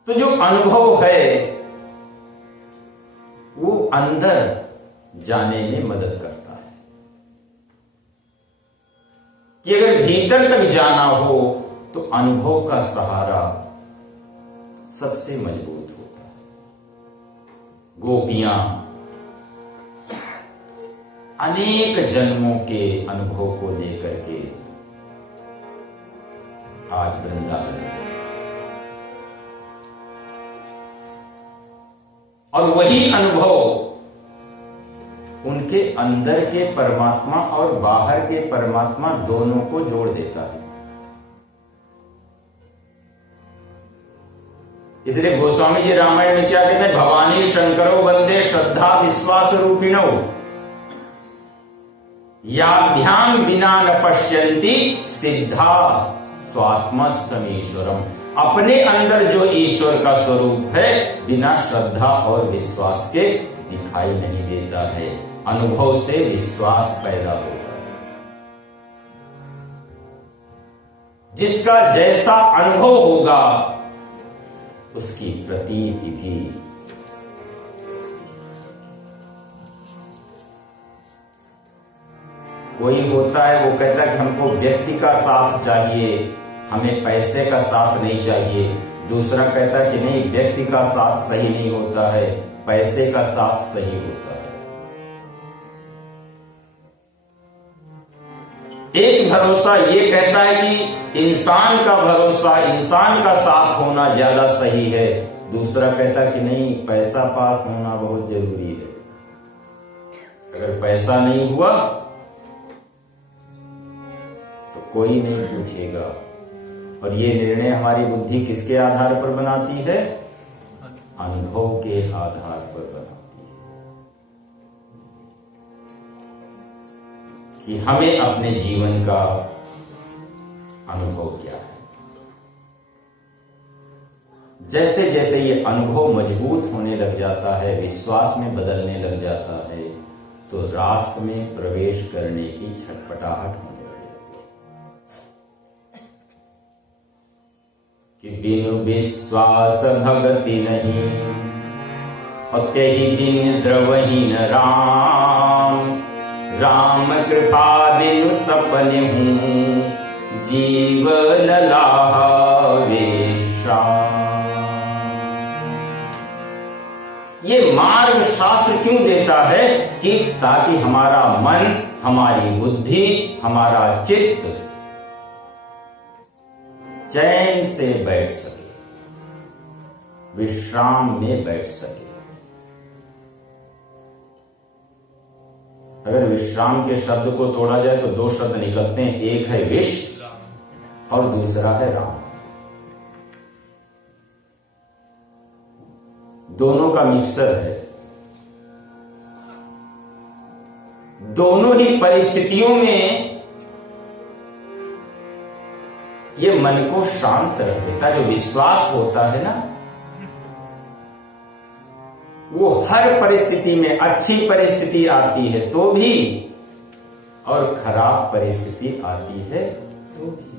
तो जो अनुभव है वो अंदर जाने में मदद करता है कि अगर भीतर तक जाना हो तो अनुभव का सहारा सबसे मजबूत होता है। गोपियां अनेक जन्मों के अनुभव को लेकर के आज वृंदावन में, और वही अनुभव उनके अंदर के परमात्मा और बाहर के परमात्मा दोनों को जोड़ देता है। इसलिए गोस्वामी जी रामायण में क्या कहते हैं, भवानी शंकरो वंदे श्रद्धा विश्वास रूपिणो याभ्याम बिना न पश्यन्ति सिद्धा स्वात्मस्तमीश्वरम। अपने अंदर जो ईश्वर का स्वरूप है बिना श्रद्धा और विश्वास के दिखाई नहीं देता है। अनुभव से विश्वास पैदा होता है। जिसका जैसा अनुभव होगा उसकी प्रतीति भी। कोई होता है वो कहता है कि हमको व्यक्ति का साथ चाहिए, हमें पैसे का साथ नहीं चाहिए। दूसरा कहता है कि नहीं, व्यक्ति का साथ सही नहीं होता है, पैसे का साथ सही होता है। एक भरोसा ये कहता है कि इंसान का भरोसा, इंसान का साथ होना ज्यादा सही है। दूसरा कहता है कि नहीं, पैसा पास होना बहुत जरूरी है। अगर पैसा नहीं हुआ तो कोई नहीं पूछेगा। और ये निर्णय हमारी बुद्धि किसके आधार पर बनाती है? अनुभव के आधार पर बनाती है कि हमें अपने जीवन का अनुभव क्या है। जैसे जैसे ये अनुभव मजबूत होने लग जाता है, विश्वास में बदलने लग जाता है, तो रास में प्रवेश करने की छटपटाहट होने कि बिनु विश्वास भगति नहीं, और त्यहि बिन द्रवहीन राम। राम कृपा बिनु सपने हूँ, जीवन लावे श्याम। ये मार्ग शास्त्र क्यों देता है? कि ताकि हमारा मन, हमारी बुद्धि, हमारा चित्त चैन से बैठ सके, विश्राम में बैठ सके। अगर विश्राम के शब्द को तोड़ा जाए तो दो शब्द निकलते हैं, एक है विश और दूसरा है राम। दोनों का मिक्सर है। दोनों ही परिस्थितियों में ये मन को शांत रख देता। जो विश्वास होता है ना, वो हर परिस्थिति में, अच्छी परिस्थिति आती है तो भी और खराब परिस्थिति आती है तो भी,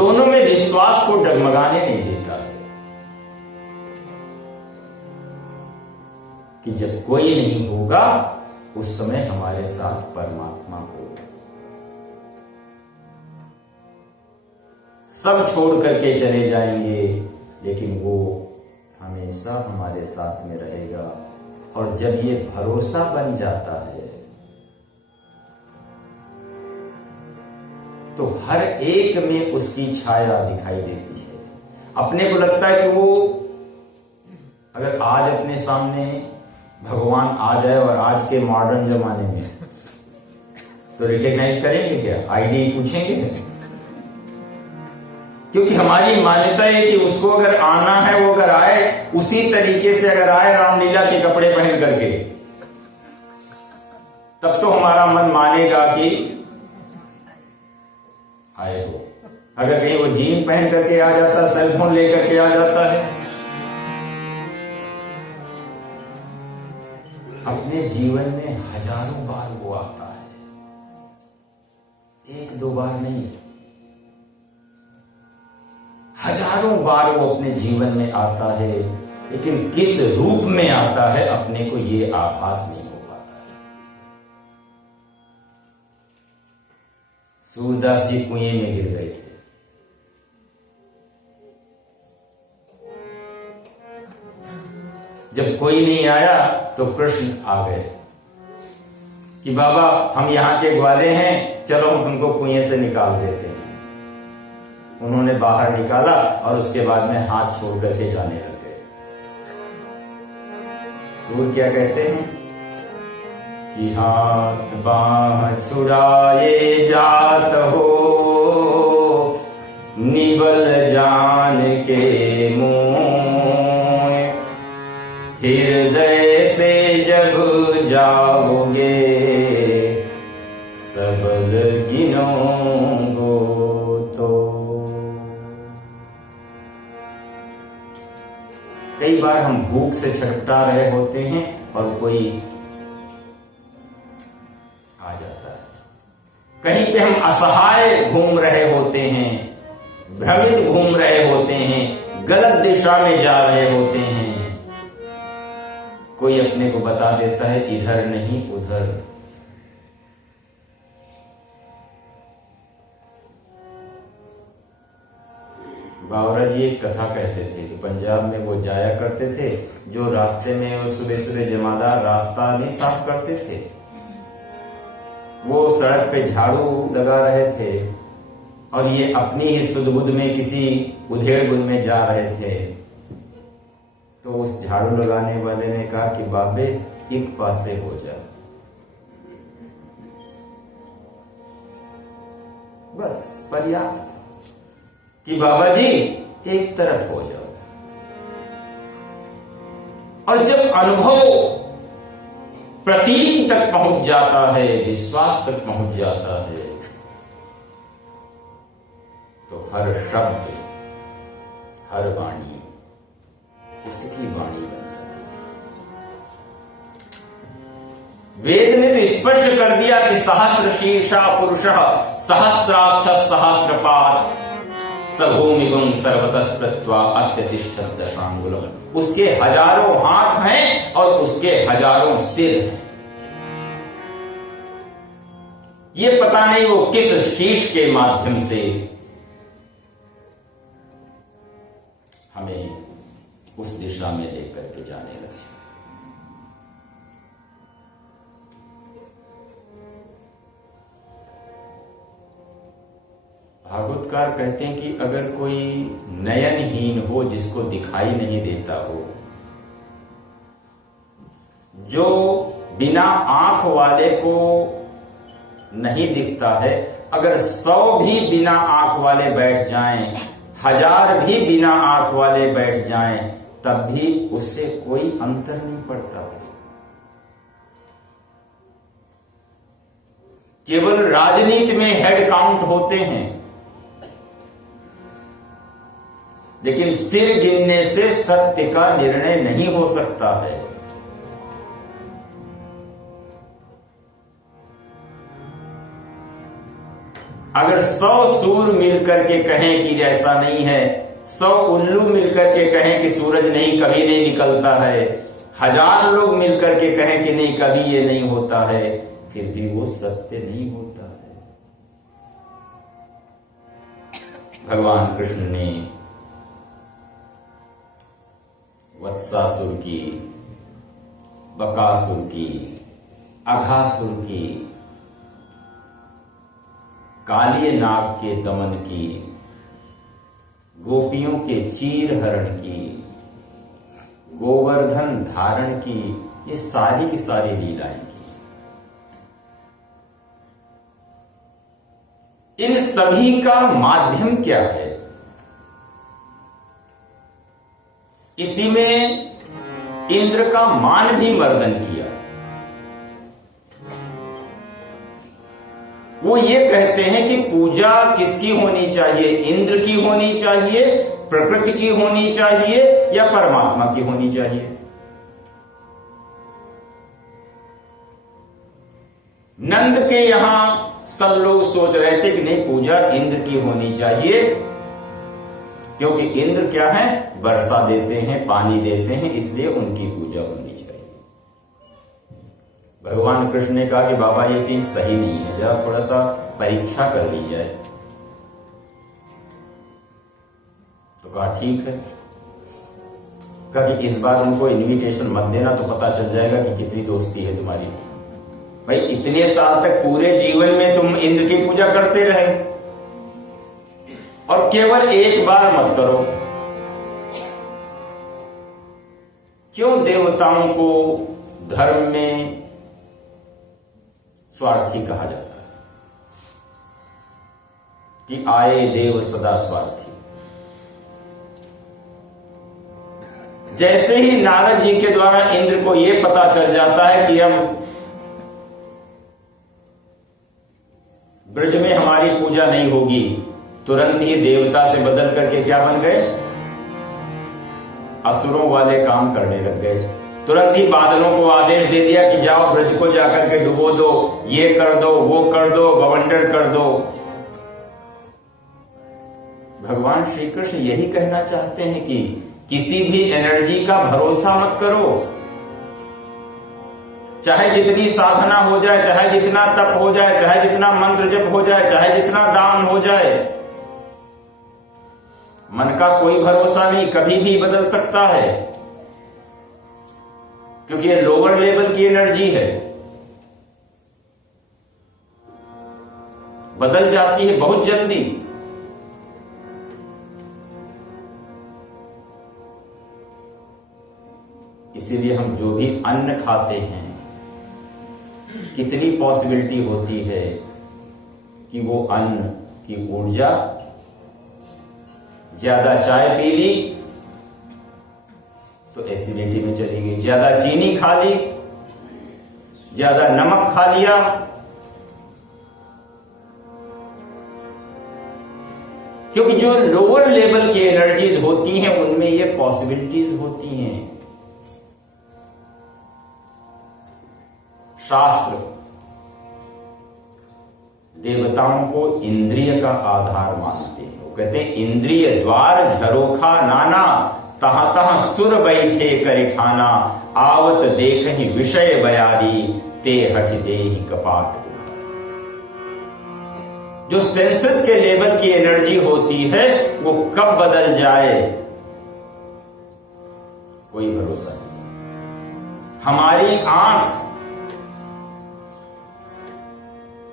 दोनों में विश्वास को डगमगाने नहीं देता है कि जब कोई नहीं होगा उस समय हमारे साथ परमात्मा होगा। सब छोड़ करके चले जाएंगे लेकिन वो हमेशा हमारे साथ में रहेगा। और जब ये भरोसा बन जाता है तो हर एक में उसकी छाया दिखाई देती है। अपने को लगता है कि वो अगर आज अपने सामने भगवान आ जाए और आज के मॉडर्न जमाने में तो रिकॉग्नाइज करेंगे क्या? आईडी पूछेंगे? क्योंकि हमारी मान्यता है कि उसको अगर आना है वो अगर आए उसी तरीके से अगर आए रामलीला के कपड़े पहन करके, तब तो हमारा मन मानेगा कि आए हो। अगर कहीं वो जीन पहन करके आ जाता, सेल फोन लेकर के आ जाता है, अपने जीवन में हजारों बार वो आता है, एक दो बार नहीं, हजारों बार वो अपने जीवन में आता है। लेकिन किस रूप में आता है अपने को ये आभास नहीं हो पाता है। सूरदास जी कुएं में गिर गए थे, जब कोई नहीं आया तो कृष्ण आ गए कि बाबा हम यहां के ग्वाले हैं, चलो हम तुमको कुएं से निकाल देते हैं। उन्होंने बाहर निकाला और उसके बाद में हाथ छोड़ करके जाने लगे। सूर क्या कहते हैं कि हाथ बाह छुड़ाए जात हो, निबल जान के मोह, हृदय से जब जाओगे सबल गिनोगो तो। कई बार हम भूख से छटपटा रहे होते हैं और कोई आ जाता है, कहीं पे हम असहाय घूम रहे होते हैं, भ्रमित घूम रहे होते हैं, गलत दिशा में जा रहे होते हैं, कोई अपने को बता देता है इधर नहीं उधर। बावरा जी एक कथा कहते थे कि पंजाब में वो जाया करते थे, जो रास्ते में सुबह सुबह जमादार रास्ता नहीं साफ करते थे, वो सड़क पे झाड़ू लगा रहे थे और ये अपनी ही सुध-बुध में किसी उधेड़-बुन में जा रहे थे। तो उस झाड़ू लगाने वाले ने कहा कि बाबे एक पासे हो जा, बस पर्याप्त कि बाबा जी एक तरफ हो जाओ। और जब अनुभव प्रतीति तक पहुंच जाता है, विश्वास तक पहुंच जाता है, तो हर शब्द हर वाणी उसकी वाणी बन जाती है। वेद ने तो स्पष्ट कर दिया कि सहस्र शीर्षा पुरुषः सहस्राक्ष सहस्रपाद सभूमिगुम सर्वतस्प्रत्वा अत्यतिष्ठत् दशांगुलम्। उसके हजारों हाथ हैं और उसके हजारों सिर हैं। ये पता नहीं वो किस शीश के माध्यम से हमें उस दिशा में लेकर के जाने लगे। भागवतकार कहते हैं कि अगर कोई नयनहीन हो, जिसको दिखाई नहीं देता हो, जो बिना आंख वाले को नहीं दिखता है, अगर 100 भी बिना आंख वाले बैठ जाएं, 1000 भी बिना आंख वाले बैठ जाएं, तब भी उससे कोई अंतर नहीं पड़ता। केवल राजनीति में हेड काउंट होते हैं, लेकिन सिर गिनने से सत्य का निर्णय नहीं हो सकता है। अगर 100 सूर मिलकर के कहें कि ऐसा नहीं है, 100 उल्लू मिलकर के कहें कि सूरज नहीं कभी नहीं निकलता है, 1000 लोग मिलकर के कहें कि नहीं कभी ये नहीं होता है, फिर भी वो सत्य नहीं होता है। भगवान कृष्ण ने वत्सासुर की, बकासुर की, अघासुर की, कालिय नाग के दमन की, गोपियों के चीर हरण की, गोवर्धन धारण की, ये सारी की सारी लीलाएं की। इन सभी का माध्यम क्या है? इसी में इंद्र का मान भी मर्दन किया। वो ये कहते हैं कि पूजा किसकी होनी चाहिए? इंद्र की होनी चाहिए, प्रकृति की होनी चाहिए, या परमात्मा की होनी चाहिए? नंद के यहां सब लोग सोच रहे थे कि नहीं, पूजा इंद्र की होनी चाहिए, क्योंकि इंद्र क्या है? वर्षा देते हैं, पानी देते हैं, इसलिए उनकी पूजा होनी चाहिए। भगवान कृष्ण ने कहा कि बाबा ये चीज सही नहीं है, जरा थोड़ा सा परीक्षा कर ली जाए। तो कहा ठीक है। कहा कि इस बार उनको इनविटेशन मत देना, तो पता चल जाएगा कि कितनी दोस्ती है तुम्हारी। भाई इतने साल तक पूरे जीवन में तुम इंद्र की पूजा करते रहे, और केवल एक बार मत करो। क्यों देवताओं को धर्म में स्वार्थी कहा जाता है कि आए देव सदा स्वार्थी? जैसे ही नारद जी के द्वारा इंद्र को यह पता चल जाता है कि अब ब्रज में हमारी पूजा नहीं होगी, तुरंत ही देवता से बदल करके क्या बन गए? असुरों वाले काम करने लग गए। तुरंत ही बादलों को आदेश दे दिया कि जाओ ब्रज को जाकर के डुबो दो, ये कर दो, वो कर दो, बवंडर कर दो। भगवान श्री कृष्ण यही कहना चाहते हैं कि किसी भी एनर्जी का भरोसा मत करो। चाहे जितनी साधना हो जाए, चाहे जितना तप हो जाए, चाहे जितना मंत्र जप हो जाए, चाहे जितना दान हो जाए, मन का कोई भरोसा नहीं, कभी भी बदल सकता है, क्योंकि ये लोअर लेवल की एनर्जी है, बदल जाती है बहुत जल्दी। इसीलिए हम जो भी अन्न खाते हैं, कितनी पॉसिबिलिटी होती है कि वो अन्न की ऊर्जा, ज्यादा चाय पी ली तो एसिडिटी में चली गई, ज्यादा चीनी खा ली, ज्यादा नमक खा लिया, क्योंकि जो लोअर लेवल की एनर्जीज होती हैं उनमें ये पॉसिबिलिटीज होती हैं। शास्त्र देवताओं को इंद्रिय का आधार मानते हैं। वो कहते हैं इंद्रिय द्वार झरोखा नाना, तहां तहां सुर बैठे करे खाना, आवत देख ही विषय बयारी, ते हठ दे ही कपाट। जो सेंसेस के लेवल की एनर्जी होती है वो कब बदल जाए कोई भरोसा नहीं। हमारी आंख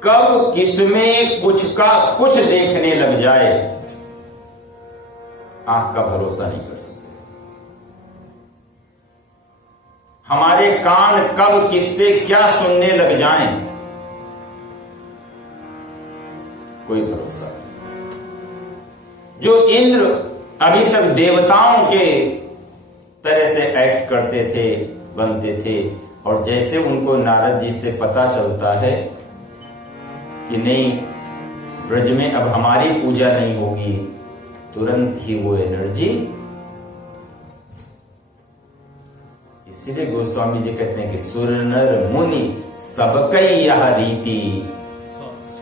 कब किसमें कुछ देखने लग जाए, आंख का भरोसा नहीं कर सकते। हमारे कान कब किससे क्या सुनने लग जाएं, कोई भरोसा नहीं। जो इंद्र अभी तक देवताओं के तरह से एक्ट करते थे, बनते थे, और जैसे उनको नारद जी से पता चलता है कि नहीं ब्रज में अब हमारी पूजा नहीं होगी, तुरंत ही वो एनर्जी। इसीलिए गोस्वामी जी कहते हैं कि सुर नर मुनि सबकई यह रीति,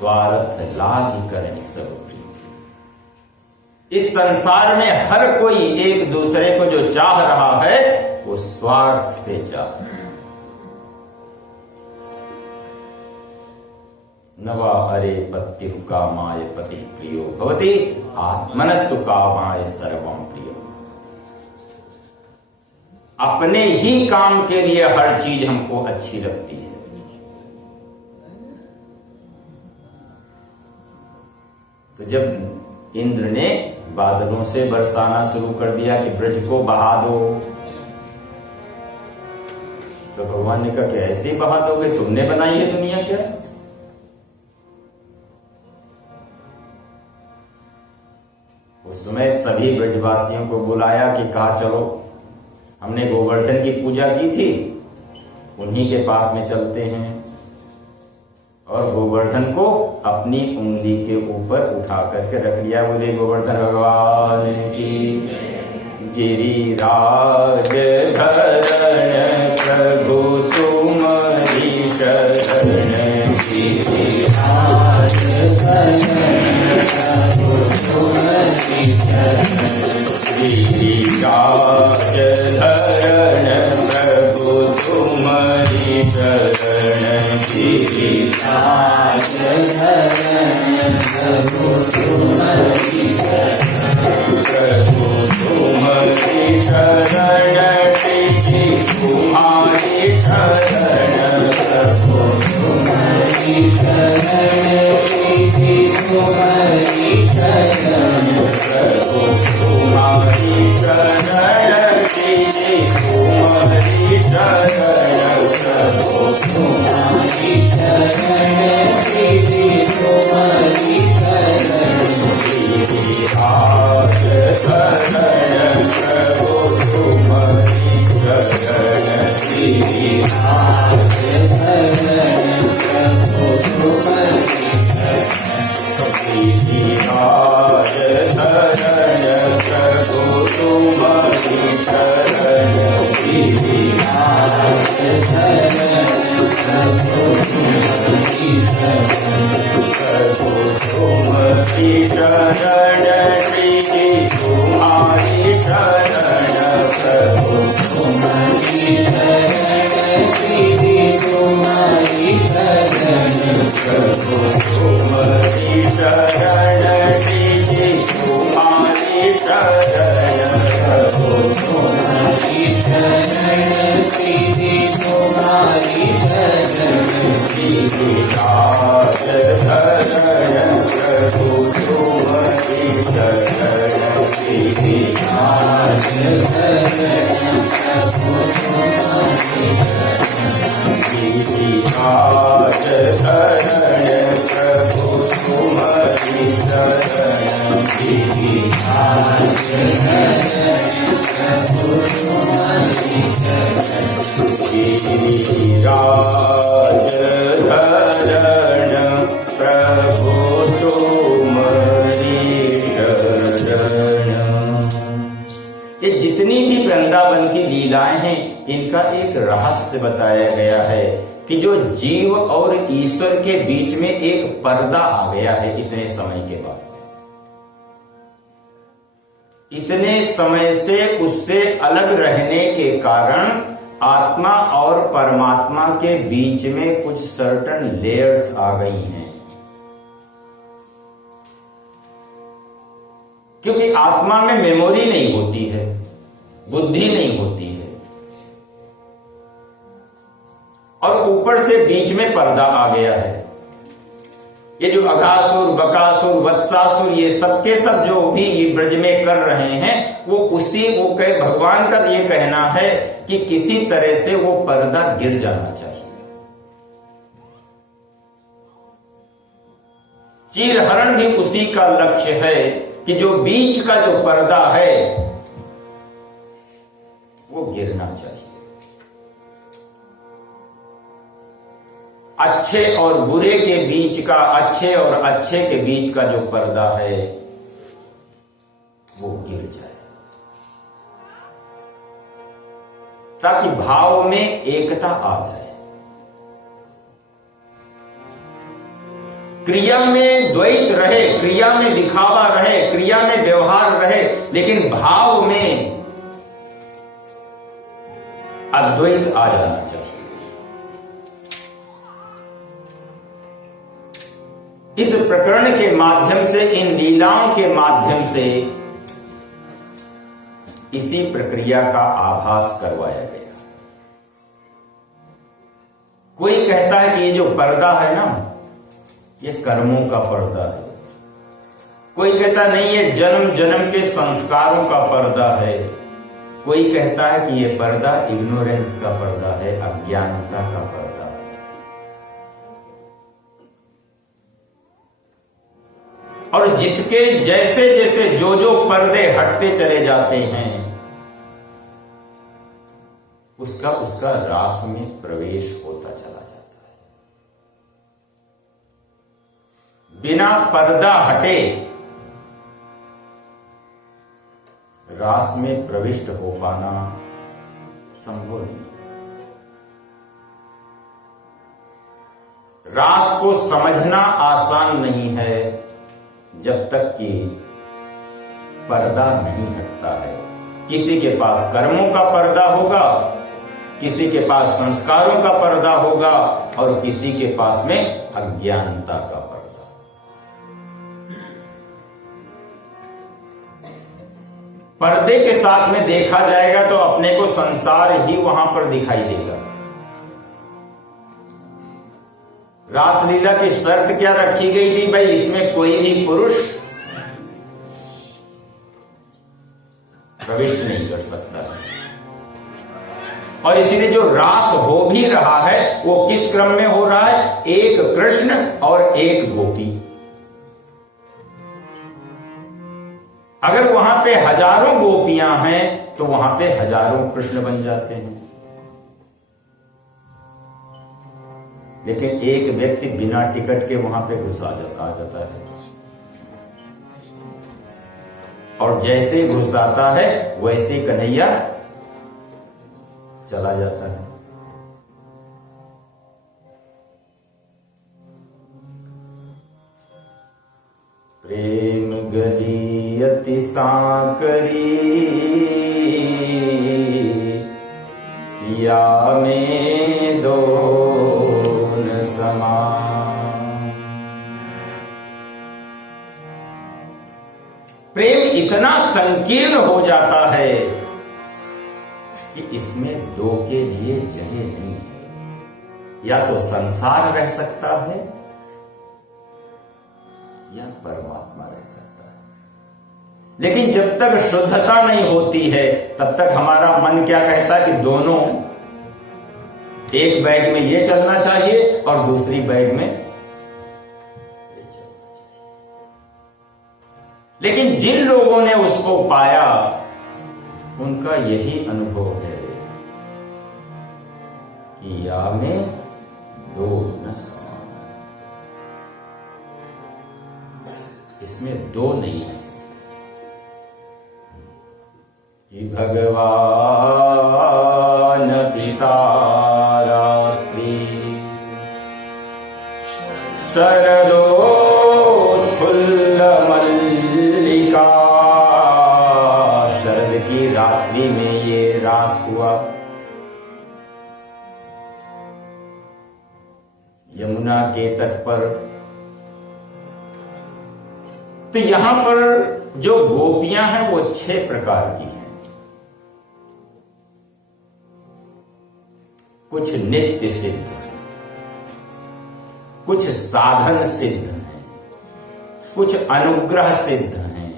स्वार्थ लागी करें सब प्रिय। इस संसार में हर कोई एक दूसरे को जो चाह रहा है वो स्वार्थ से चाह। नवा अरे पत्ति कामाय पति प्रियो भवति आत्मनस्तु कामाय सर्वं प्रियो। अपने ही काम के लिए हर चीज हमको अच्छी लगती है। तो जब इंद्र ने बादलों से बरसाना शुरू कर दिया कि ब्रज को बहा दो, तो भगवान ने कहा कि ऐसे ही बहा दोगे, तुमने बनाई है दुनिया क्या? उस समय सभी ब्रजवासियों को बुलाया कि कहा चलो, हमने गोवर्धन की पूजा की थी, उन्हीं के पास में चलते हैं और गोवर्धन को अपनी उंगली के ऊपर उठा करके रख लिया। बोले गोवर्धन भगवान की। गिरिराज धरण प्रभु तुम्हारी शरण, गिरिराज धरण प्रभु तुम्हारी शरण, गिरिराज धरण प्रभु तुम्हारी शरण, गिरिराज धरण प्रभु तुम्हारी शरण, प्रभु तुम्हारी शरण, तुम्हारी शरण, प्रभु तुम्हारी शरण, तुम्हारी शरण, प्रभु तुम्हारी शरण, तुम्हारी शरण, प्रभु तुम्हारी शरण, तुम्हारी शरण, गिरिराज धरण प्रभु तुम्हारी शरण, गिरिराज धरण प्रभु तुम्हारी शरण, गिरिराज धरण प्रभु तुम्हारी शरण, गिरिराज धरण प्रभु तुम्हारी शरण, प्रभु तुम्हारी शरण, तुम्हारी शरण, प्रभु तुम्हारी शरण, तुम्हारी शरण, प्रभु तुम्हारी शरण, तुम्हारी शरण, प्रभु तुम्हारी शरण, तुम्हारी शरण, गिरिराज धरण प्रभु तुम्हारी शरण, गिरिराज धरण प्रभु तुम्हारी शरण, गिरिराज धरण प्रभु तुम्हारी शरण, गिरिराज धरण प्रभु तुम्हारी शरण, गिरिराज धरण प्रभु तुम्हारी शरण। ये जितनी भी वृंदावन की लीलाएं हैं, इनका एक रहस्य बताया गया है कि जो जीव और ईश्वर के बीच में एक पर्दा आ गया है इतने समय के बाद। इतने समय से उससे अलग रहने के कारण आत्मा और परमात्मा के बीच में कुछ सर्टन लेयर्स आ गई हैं। क्योंकि आत्मा में मेमोरी नहीं होती है, बुद्धि नहीं होती है, और ऊपर से बीच में पर्दा आ गया है। ये जो अघासुर, बकासुर, वत्सासुर, ये सबके सब जो भी ये ब्रज में कर रहे हैं, वो भगवान का ये कहना है कि किसी तरह से वो पर्दा गिर जाना चाहिए। चीरहरण भी उसी का लक्ष्य है कि जो बीच का जो पर्दा है वो गिरना चाहिए। अच्छे और बुरे के बीच का, अच्छे और अच्छे के बीच का जो पर्दा है वो गिर जाए, ताकि भाव में एकता आ जाए। क्रिया में द्वैत रहे, क्रिया में दिखावा रहे, क्रिया में व्यवहार रहे, लेकिन भाव में अद्वैत आ जाना चाहिए। इस प्रकरण के माध्यम से, इन लीलाओं के माध्यम से इसी प्रक्रिया का आभास करवाया गया। कोई कहता है कि ये जो पर्दा है ना, ये कर्मों का पर्दा है। कोई कहता नहीं, ये जन्म जन्म के संस्कारों का पर्दा है। कोई कहता है कि ये पर्दा इग्नोरेंस का पर्दा है, अज्ञानता का पर्दा है। और जिसके जैसे जैसे जो जो पर्दे हटते चले जाते हैं, उसका उसका रास में प्रवेश होता चला जाता है। बिना पर्दा हटे रास में प्रविष्ट हो पाना संभव नहीं। रास को समझना आसान नहीं है जब तक कि पर्दा नहीं हटता है। किसी के पास कर्मों का पर्दा होगा, किसी के पास संस्कारों का पर्दा होगा, और किसी के पास में अज्ञानता का पर्दा। पर्दे के साथ में देखा जाएगा तो अपने को संसार ही वहां पर दिखाई देगा। रासलीला की शर्त क्या रखी गई थी भाई? इसमें कोई भी पुरुष प्रविष्ट नहीं कर सकता है। और इसीलिए जो रास हो भी रहा है वो किस क्रम में हो रहा है? एक कृष्ण और एक गोपी। अगर वहां पे हजारों गोपियां हैं तो वहां पे हजारों कृष्ण बन जाते हैं। लेकिन एक व्यक्ति बिना टिकट के वहां पे घुस आ जाता है, और जैसे घुस आता है वैसे कन्हैया चला जाता है। प्रेम गली अति सांकरी या में दो समान। प्रेम इतना संकीर्ण हो जाता है कि इसमें दो के लिए जगह नहीं है। या तो संसार रह सकता है या परमात्मा रह सकता है। लेकिन जब तक शुद्धता नहीं होती है तब तक हमारा मन क्या कहता है कि दोनों, एक बैग में ये चलना चाहिए और दूसरी बैग में ये चलना चाहिए। लेकिन जिन लोगों ने उसको पाया उनका यही अनुभव है कि या में दो न समान, इसमें दो नहीं है कि भगवान पिता शरदोत्फुल्ल मल्लिका। शरद की रात्रि में ये रास हुआ। यमुना के तट पर। तो यहां पर जो गोपियां हैं वो 6 प्रकार की हैं। कुछ नित्य सिद्ध है, कुछ साधन सिद्ध हैं, कुछ अनुग्रह सिद्ध हैं,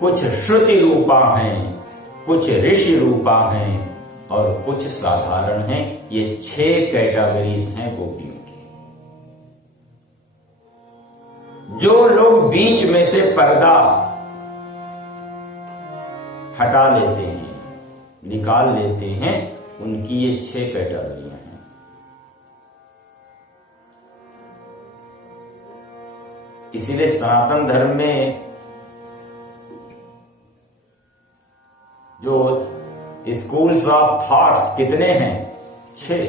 कुछ श्रुति रूपा हैं, कुछ ऋषि रूपा हैं, और कुछ साधारण हैं। ये 6 कैटेगरीज हैं गोपियों की। जो लोग बीच में से पर्दा हटा लेते हैं, निकाल लेते हैं, उनकी ये 6 कैटेगरियां हैं। इसीलिए सनातन धर्म में जो स्कूल्स ऑफ थॉट्स कितने हैं? 6,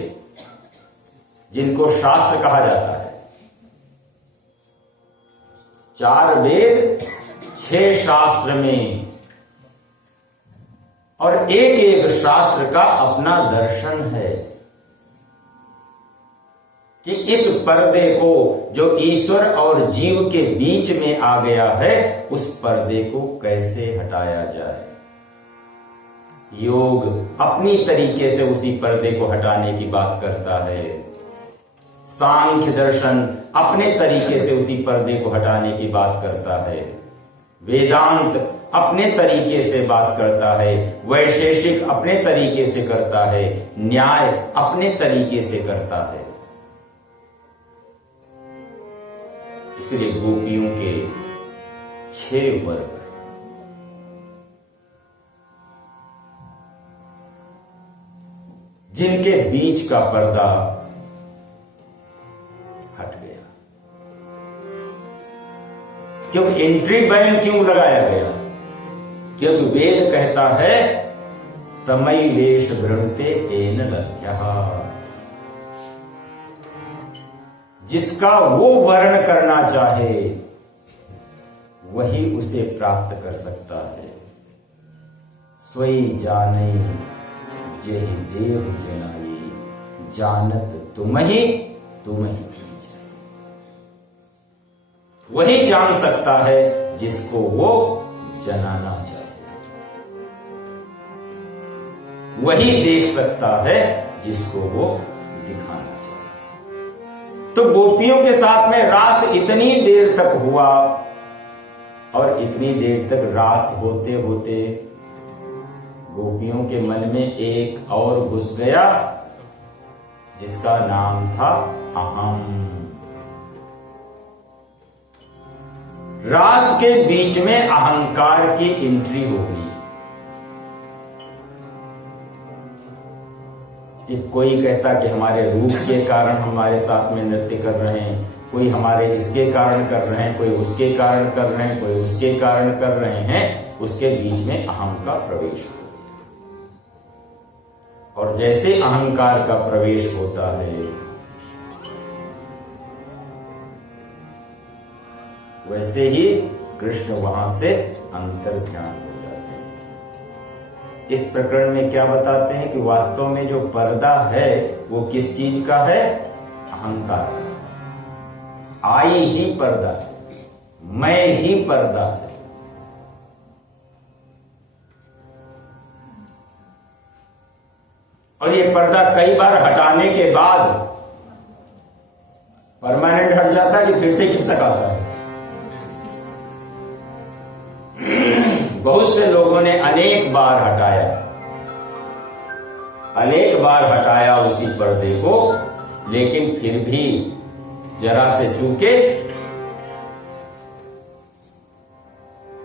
जिनको शास्त्र कहा जाता है। 4 वेद 6 शास्त्र में, और एक एक शास्त्र का अपना दर्शन है कि इस पर्दे को जो ईश्वर और जीव के बीच में आ गया है, उस पर्दे को कैसे हटाया जाए। योग अपनी तरीके से उसी पर्दे को हटाने की बात करता है, सांख्य दर्शन अपने तरीके से उसी पर्दे को हटाने की बात करता है, वेदांत अपने तरीके से बात करता है, वैशेषिक अपने तरीके से करता है, न्याय अपने तरीके से करता है। इसलिए गोपियों के 6 वर्ग, जिनके बीच का पर्दा हट गया। क्योंकि एंट्री बैन क्यों लगाया गया? क्योंकि वेद कहता है तमई वेश भ्रमते एन लभ्यः, जिसका वो वर्ण करना चाहे वही उसे प्राप्त कर सकता है। स्वयं जाने जेहि देव जनाई, जानत तुम्हि तुम्हि। वही जान सकता है जिसको वो जनाना चाहे, वही देख सकता है जिसको वो दिखाना चाहे। तो गोपियों के साथ में रास इतनी देर तक हुआ, और इतनी देर तक रास होते होते गोपियों के मन में एक और घुस गया, जिसका नाम था अहम। रास के बीच में अहंकार की एंट्री हो गई कि कोई कहता कि हमारे रूप के कारण हमारे साथ में नृत्य कर रहे हैं, कोई हमारे इसके कारण कर रहे हैं, कोई उसके कारण कर रहे हैं, कोई उसके कारण कर रहे हैं। उसके बीच में अहम का प्रवेश हो गया, और जैसे अहंकार का प्रवेश होता है, वैसे ही कृष्ण वहां से अंतर ध्यान हो जाते हैं। इस प्रकरण में क्या बताते हैं कि वास्तव में जो पर्दा है वो किस चीज का है? अहंकार। आई ही पर्दा, मैं ही पर्दा है। और ये पर्दा कई बार हटाने के बाद परमानेंट हट जाता है कि फिर से खिसक आता है। बहुत से लोगों ने अनेक बार हटाया उसी पर्दे को, लेकिन फिर भी जरा से चूके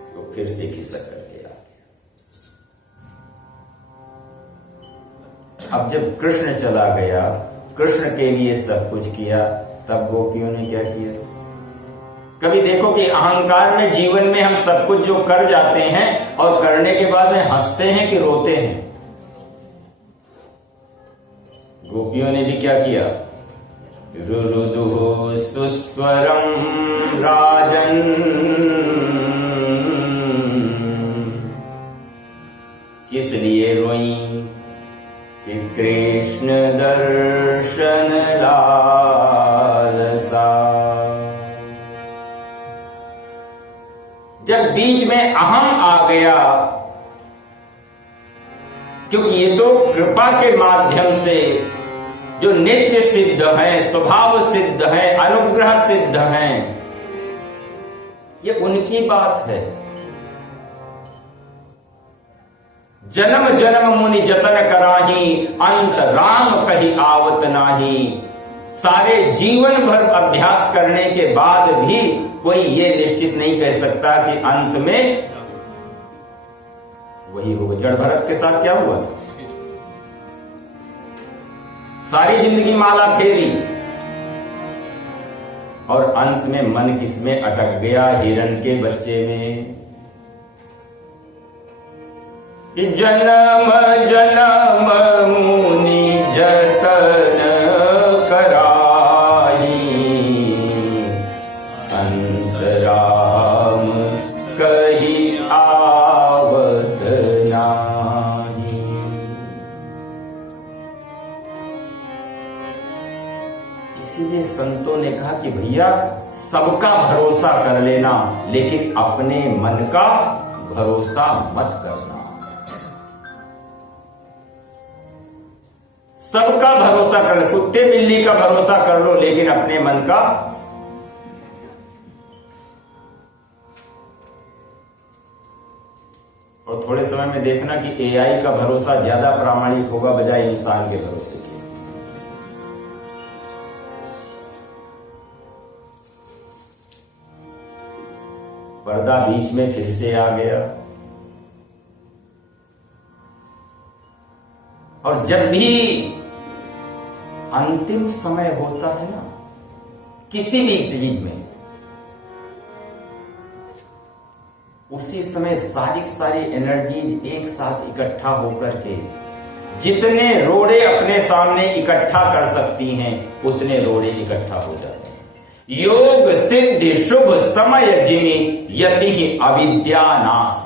तो फिर से खिसक करके आ गया। अब जब कृष्ण चला गया, कृष्ण के लिए सब कुछ किया, तब गोपियों ने क्या किया? कभी देखो कि अहंकार में जीवन में हम सब कुछ जो कर जाते हैं और करने के बाद में हंसते हैं कि रोते हैं। गोपियों ने भी क्या किया? रुरुदुः सुस्वरम राजन, किस लिए रोई? कि कृष्ण दर्शन लालसा। जब बीच में अहम आ गया, क्योंकि ये तो कृपा के माध्यम से जो नित्य सिद्ध है, स्वभाव सिद्ध है, अनुग्रह सिद्ध है, ये उनकी बात है। जन्म जन्म मुनि जतन कराही, अंत राम कही आवत नाही। सारे जीवन भर अभ्यास करने के बाद भी कोई ये निश्चित नहीं कह सकता कि अंत में वही होगा। जड़ भरत के साथ क्या हुआ था? सारी जिंदगी माला फेरी, और अंत में मन किसमें अटक गया? हिरण के बच्चे में। कि जन्म जन्म मुनि जतन कराही, अंतरा इसीलिए संतों ने कहा कि भैया सबका भरोसा कर लेना, लेकिन अपने मन का भरोसा मत करना। सबका भरोसा कर लो, कुत्ते बिल्ली का भरोसा कर लो, लेकिन अपने मन का। और थोड़े समय में देखना कि एआई का भरोसा ज्यादा प्रामाणिक होगा बजाय इंसान के भरोसे के। पर्दा बीच में फिर से आ गया। और जब भी अंतिम समय होता है ना किसी भी चीज में, उसी समय सारी एनर्जी एक साथ इकट्ठा होकर के जितने रोड़े अपने सामने इकट्ठा कर सकती हैं उतने रोड़े इकट्ठा हो जाते हैं। योग सिद्धि शुभ समय जिनि यति ही अविद्या नाश।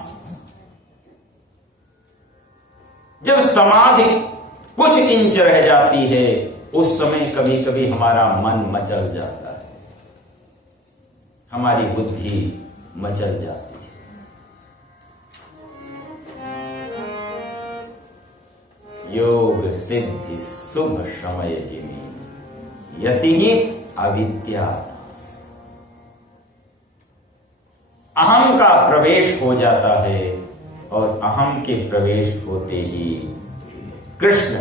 जब समाधि कुछ इंच रह जाती है उस समय कभी कभी हमारा मन मचल जाता है, हमारी बुद्धि मचल जाती है। योग सिद्धि शुभ समय जिनि यति ही अविद्या। अहम का प्रवेश हो जाता है और अहम के प्रवेश होते ही कृष्ण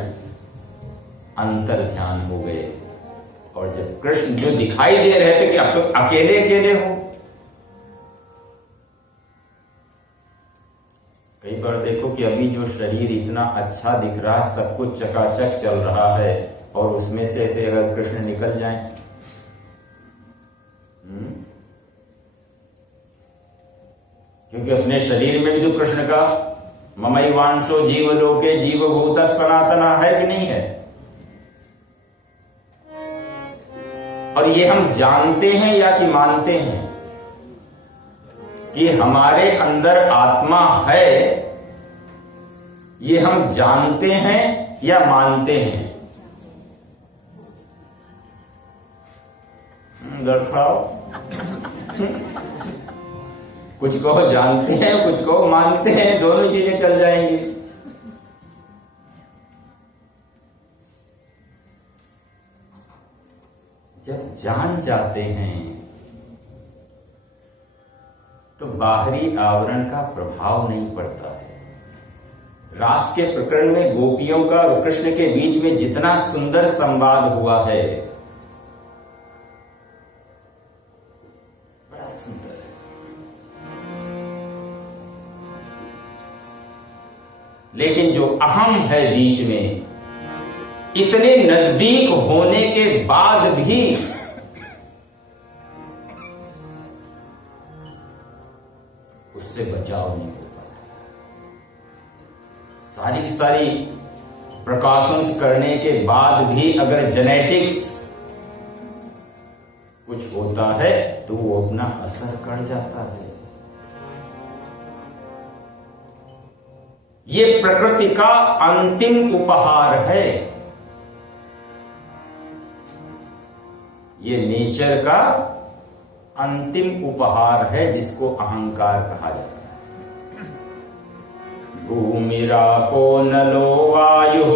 अंतर ध्यान हो गए। और जब कृष्ण जो दिखाई दे रहे थे कि अब तो अकेले अकेले हो। कई बार देखो कि अभी जो शरीर इतना अच्छा दिख रहा है, सब कुछ चकाचक चल रहा है, और उसमें से ऐसे अगर कृष्ण निकल जाएं, क्योंकि अपने शरीर में भी तो कृष्ण का ममैवांशो जीवलोके जीवभूत सनातना है कि नहीं है। और ये हम जानते हैं या कि मानते हैं कि हमारे अंदर आत्मा है, ये हम जानते हैं या मानते हैं। लड़खड़ाओ। कुछ कहो जानते हैं, कुछ कहो मानते हैं, दोनों चीजें चल जाएंगी। जब जान जाते हैं तो बाहरी आवरण का प्रभाव नहीं पड़ता है। रास के प्रकरण में गोपियों का और कृष्ण के बीच में जितना सुंदर संवाद हुआ है, बड़ा सुंदर है। लेकिन जो अहम है बीच में, इतने नजदीक होने के बाद भी उससे बचाव नहीं हो पाता। सारी प्रकाशंस करने के बाद भी अगर जेनेटिक्स कुछ होता है तो वो अपना असर कर जाता है। ये प्रकृति का अंतिम उपहार है, ये नेचर का अंतिम उपहार है जिसको अहंकार कहा जाता है। भूमिरापो नलो वायुः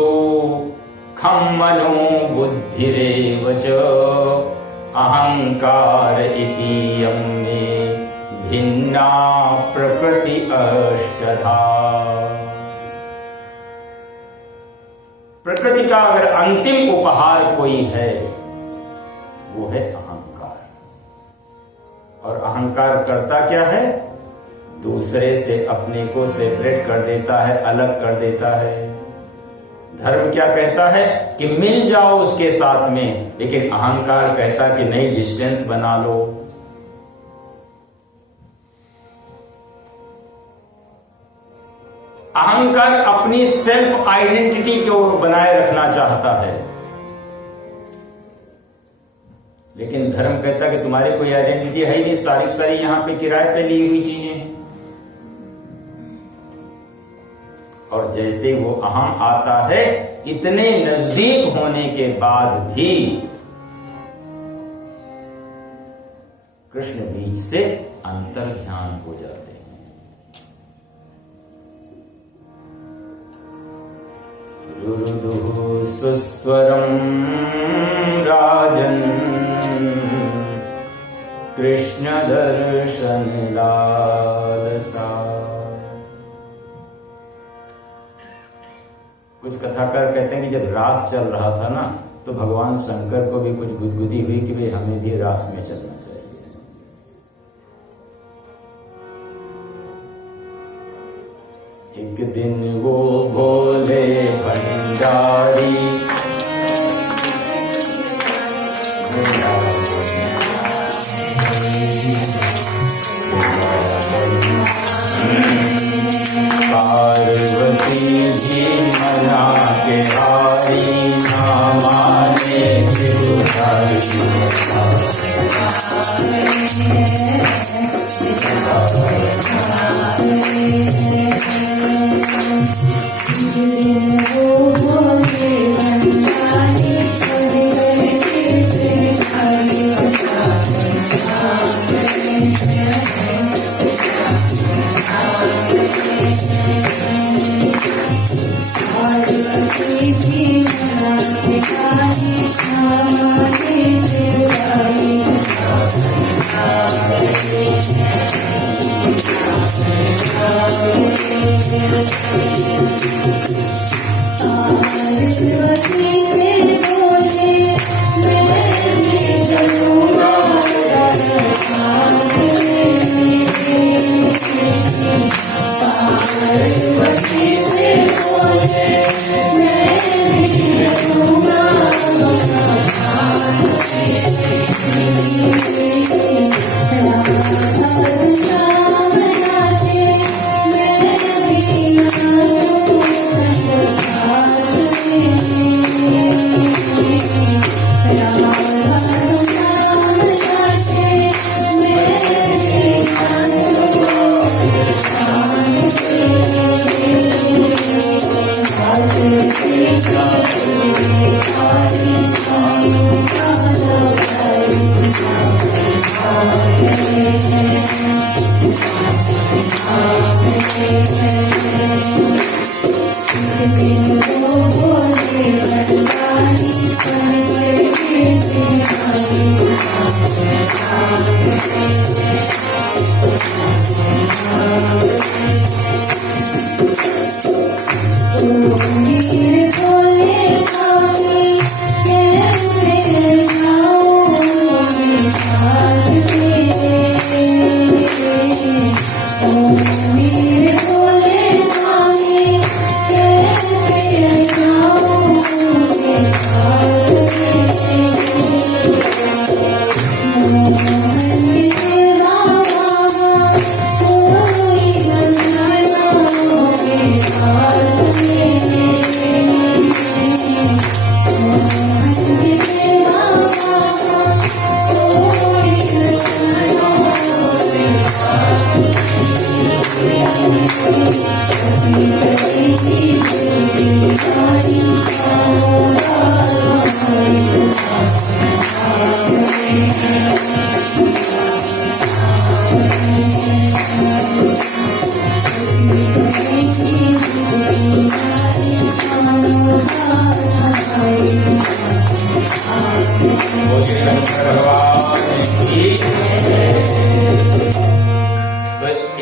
खं मनो बुद्धिरेव च अहंकार इतीयं मे भिन्ना प्रकृति अष्टधा। प्रकृति का अगर अंतिम उपहार कोई है वो है अहंकार। और अहंकार करता क्या है? दूसरे से अपने को सेपरेट कर देता है, अलग कर देता है। धर्म क्या कहता है कि मिल जाओ उसके साथ में, लेकिन अहंकार कहता है कि नहीं, डिस्टेंस बना लो। अहंकार अपनी सेल्फ आइडेंटिटी को बनाए रखना चाहता है, लेकिन धर्म कहता है कि तुम्हारी कोई आइडेंटिटी है ही नहीं, सारी यहां पे किराए पे ली हुई चीजें हैं। और जैसे वो अहम आता है, इतने नजदीक होने के बाद भी कृष्ण बीच से अंतर ध्यान हो जाते हैं। रुरुदुः सुस्वरं राजन् कृष्ण दर्शन लालसा। कुछ कथाकार कहते हैं कि जब रास चल रहा था ना, तो भगवान शंकर को भी कुछ गुदगुदी हुई कि भाई हमें भी रास में चलना चाहिए। एक दिन वो भोले भंडारी पार्वती जी मना के हारी ना माने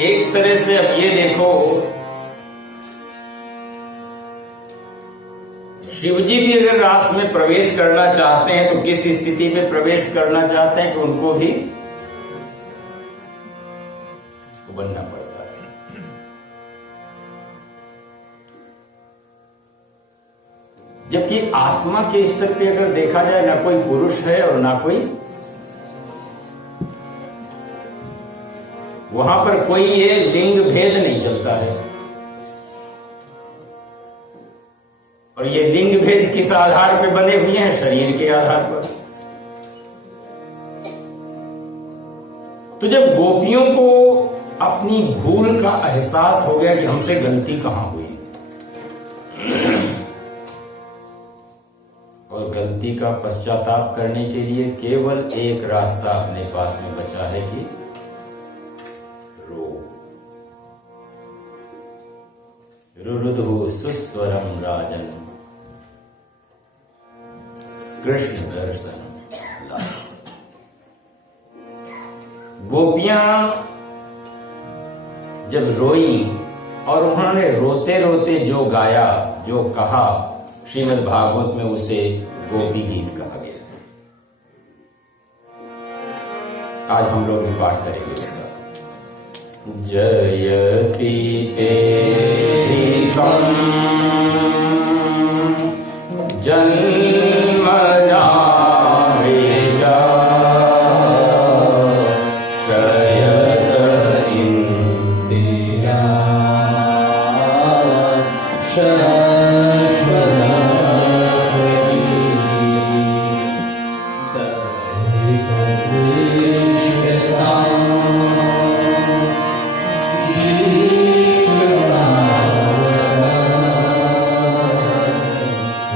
एक तरह से अब ये देखो, शिवजी भी अगर रास में प्रवेश करना चाहते हैं तो किस स्थिति में प्रवेश करना चाहते हैं कि उनको भी बनना पड़ता है। जबकि आत्मा के स्तर पे अगर देखा जाए, ना कोई पुरुष है और ना कोई, वहां पर कोई ये लिंग भेद नहीं चलता है। और ये लिंग भेद किस आधार पे बने हुए हैं? शरीर के आधार पर। तो जब गोपियों को अपनी भूल का एहसास हो गया कि हमसे गलती कहां हुई, और गलती का पश्चाताप करने के लिए केवल एक रास्ता अपने पास में बचा है कि रो। रुरुदु सुस्वरम राजन कृष्ण दर्शन। गोपियां जब रोई और उन्होंने रोते रोते जो गाया, जो कहा, श्रीमद् भागवत में उसे गोपी गीत कहा गया। आज हम लोग भी पाठ करेंगे उसका। जयति तेऽधिकम् जन्मना वेजा शयत इंदिरा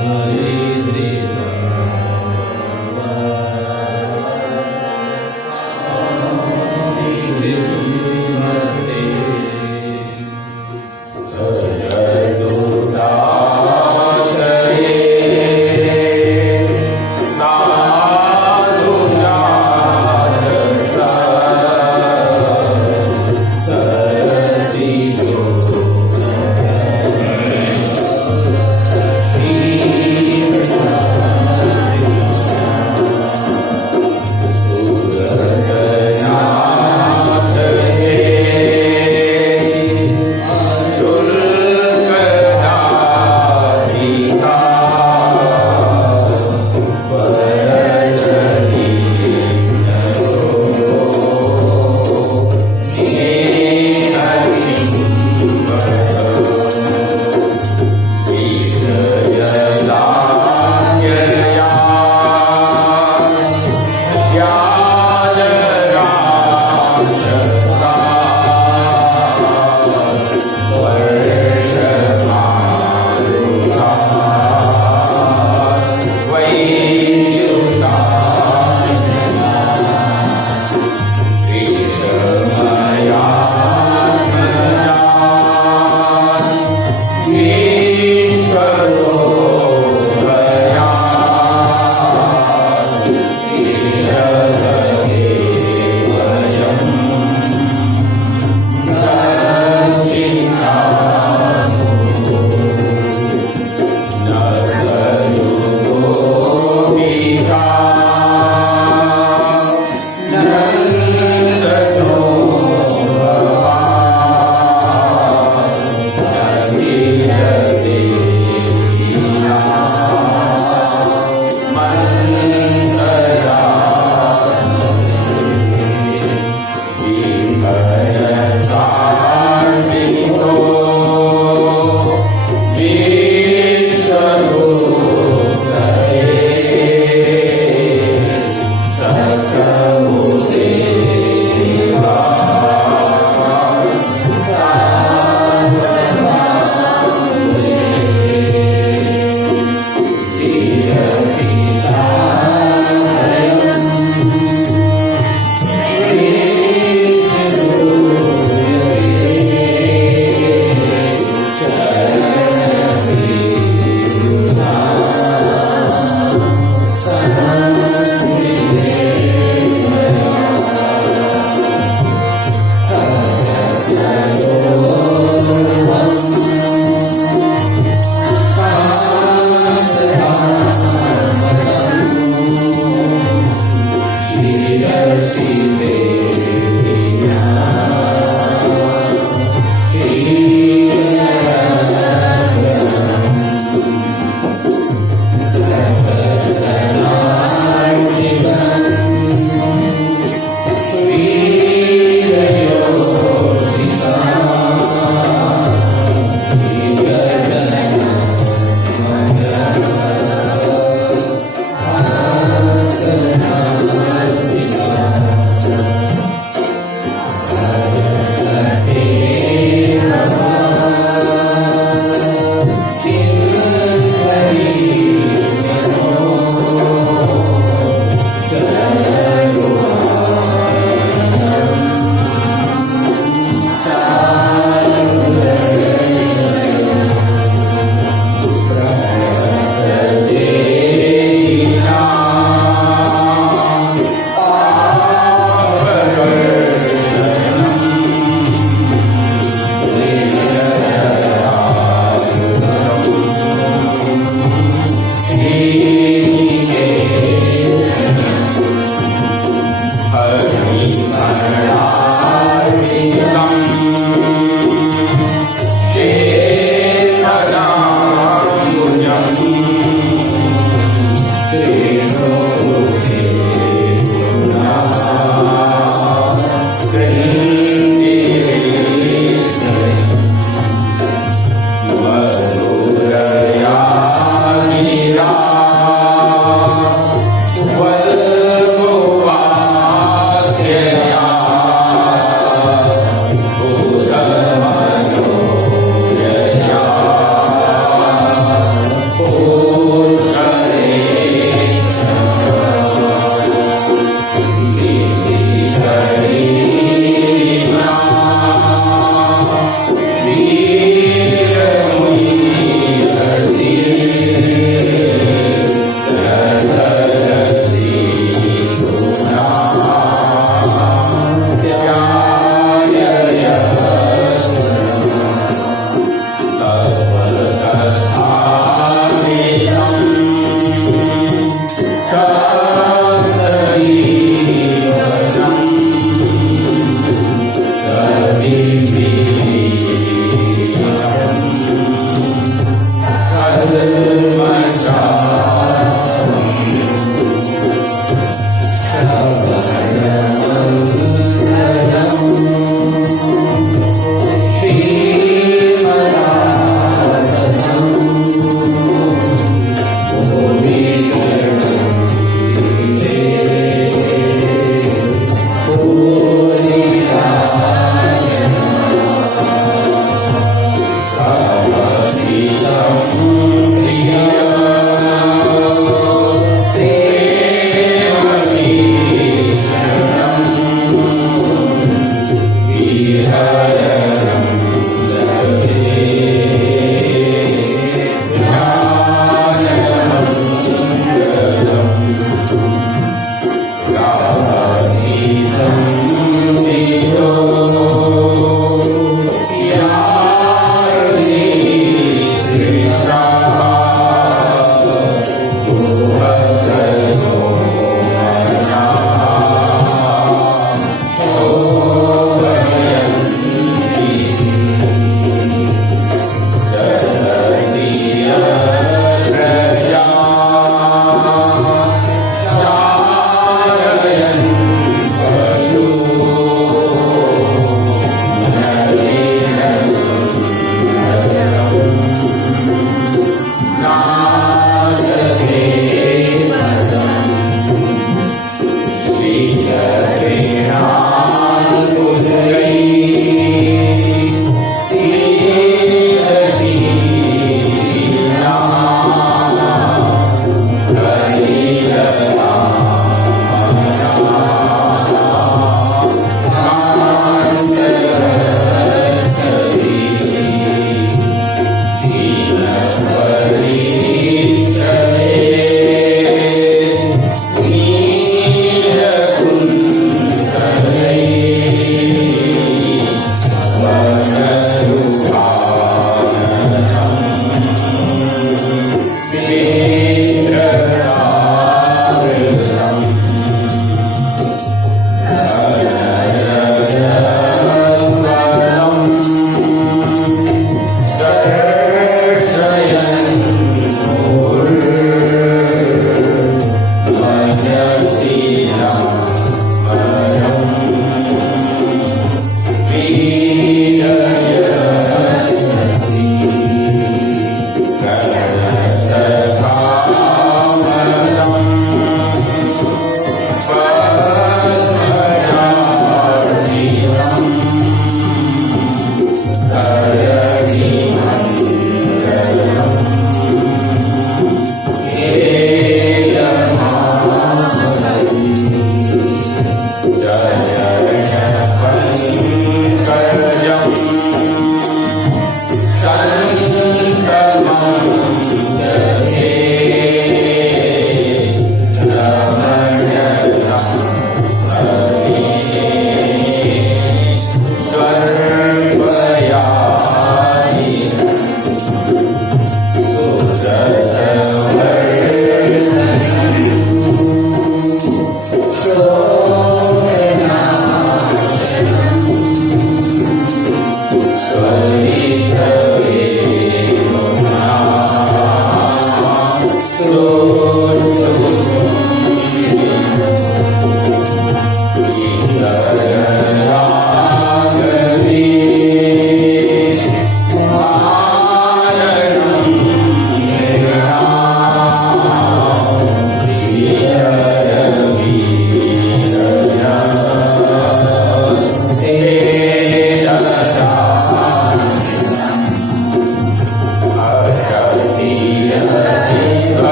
Hare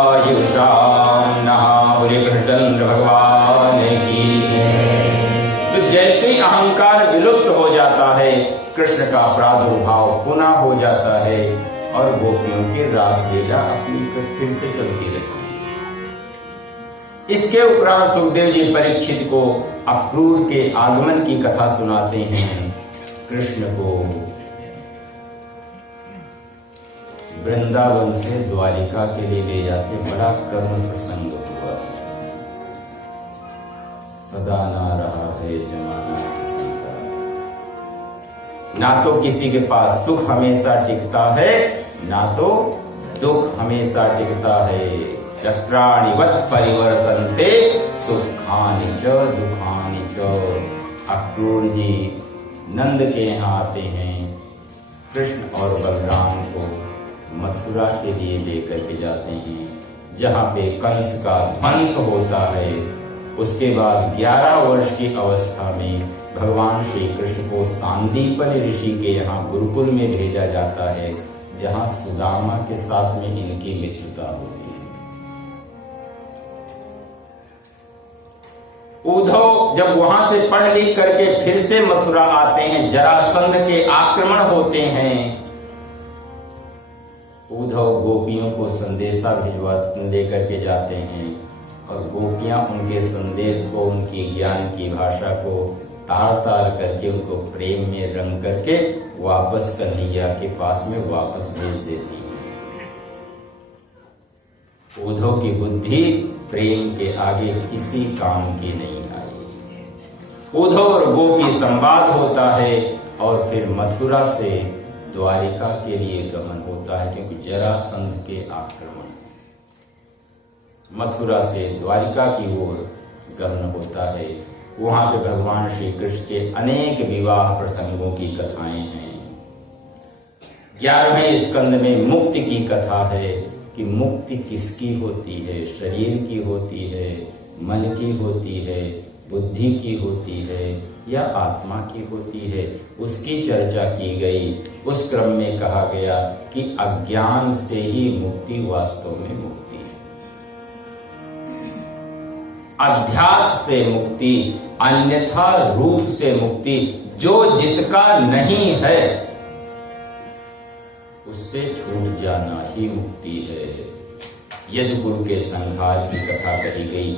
भवदायुषाम नः। बोले कृष्णचंद्र भगवान की। तो जैसे ही अहंकार विलुप्त हो जाता है, कृष्ण का प्रादुर्भाव पुनः हो जाता है और गोपियों की रासलीला अपनी फिर से चलती रहती है। इसके उपरांत सुखदेव जी परीक्षित को अक्रूर के आगमन की कथा सुनाते हैं। कृष्ण को वृंदावन से द्वारिका के लिए ले जाते, बड़ा कर्म प्रसंग हुआ। सदा ना रहा है जमाना किसी का, ना तो किसी के पास सुख हमेशा टिकता है, ना तो दुख हमेशा टिकता है। चक्राणिवत् परिवर्तन्ते सुखानि च दुखानि च। अक्रूर जी नंद के यहाँ आते हैं, कृष्ण और बलराम को मथुरा के लिए लेकर के जाते हैं, जहाँ पे कंस का ध्वंस होता है। उसके बाद 11 वर्ष की अवस्था में भगवान श्री कृष्ण को सांदीपनि ऋषि के यहाँ गुरुकुल में भेजा जाता है, जहाँ सुदामा के साथ में इनकी मित्रता होती है। उद्धव जब वहां से पढ़ लिख करके फिर से मथुरा आते हैं, जरासंध के आक्रमण होते हैं। उद्धव गोपियों को संदेशा भिजवा लेकर के जाते हैं और गोपियां उनके संदेश को, उनकी ज्ञान की भाषा को तार तार करके उनको प्रेम में रंग करके वापस कन्हैया के पास में वापस भेज देती है। उद्धव की बुद्धि प्रेम के आगे किसी काम की नहीं आई। उद्धव और गोपी संवाद होता है और फिर मथुरा से द्वारिका के लिए गमन होता है, क्योंकि जरासंध के आक्रमण। मथुरा से द्वारिका की ओर गमन होता है। वहां पे भगवान श्री कृष्ण के अनेक विवाह प्रसंगों की कथाएं हैं। 11वें स्कंद में मुक्ति की कथा है कि मुक्ति किसकी होती है, शरीर की होती है, मन की होती है, बुद्धि की होती है या आत्मा की होती है, उसकी चर्चा की गई। उस क्रम में कहा गया कि अज्ञान से ही मुक्ति वास्तव में मुक्ति है। अध्यास से मुक्ति, अन्यथा रूप से मुक्ति, जो जिसका नहीं है उससे छूट जाना ही मुक्ति है। यदि गुरु के संहार की कथा कही गई,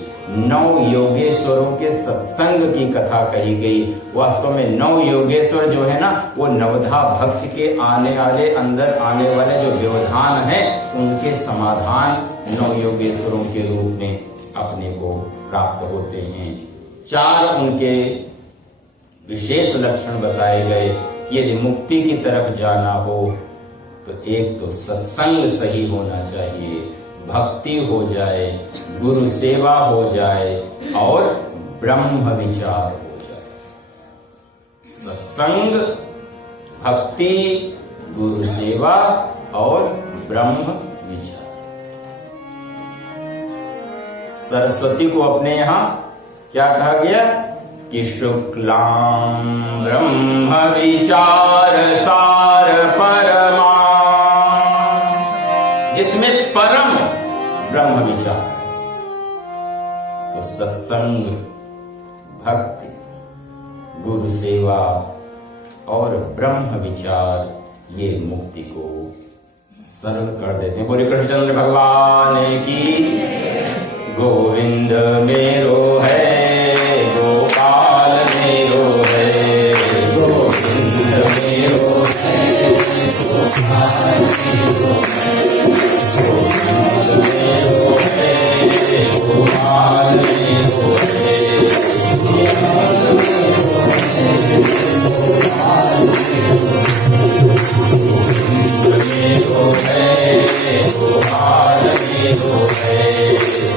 9 योगेश्वरों के सत्संग की कथा कही गई। वास्तव में 9 योगेश्वर जो है ना, वो नवधा भक्त के आने वाले अंदर आने वाले जो व्यवधान है, उनके समाधान 9 योगेश्वरों के रूप में अपने को प्राप्त होते हैं। 4 उनके विशेष लक्षण बताए गए कि यदि मुक्ति की तरफ जाना हो तो एक तो सत्संग सही होना चाहिए, भक्ति हो जाए, गुरु सेवा हो जाए और ब्रह्म विचार हो जाए। सत्संग, भक्ति, गुरु सेवा और ब्रह्म विचार। सरस्वती को अपने यहाँ क्या कहा गया कि शुक्लां ब्रह्म विचार सार परमा, जिसमें परम ब्रह्म विचार। तो सत्संग, भक्ति, गुरु सेवा और ब्रह्म विचार ये मुक्ति को सरल कर देते हैं। बोले कृष्णचंद्र भगवान की। गोविंद मेरो है, गोपाल मेरो है, गोविंद मेरो है, गोपाल मेरो है, गोविंद मेरो है, गोपाल मेरो है, गोपाल मेरो है, गोपाल मेरो है, गोपाल मेरो है,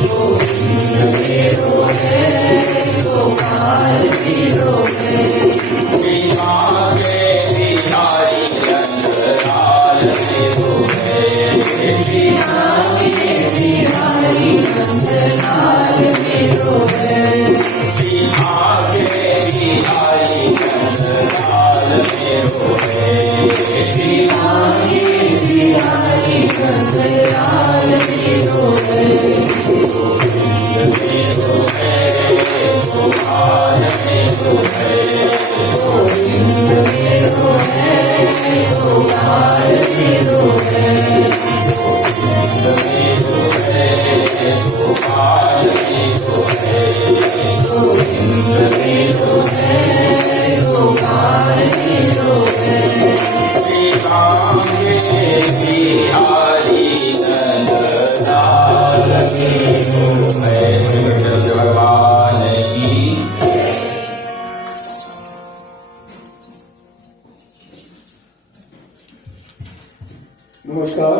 गोविंद मेरो है, गोपाल मेरो है। बिहारे बिहारी नंदलाल मेरो है, बिहारे बिहारी नंदलाल मेरो है, बिहारे बिहारी नंदलाल मेरो है, बिहारे नमस्कार।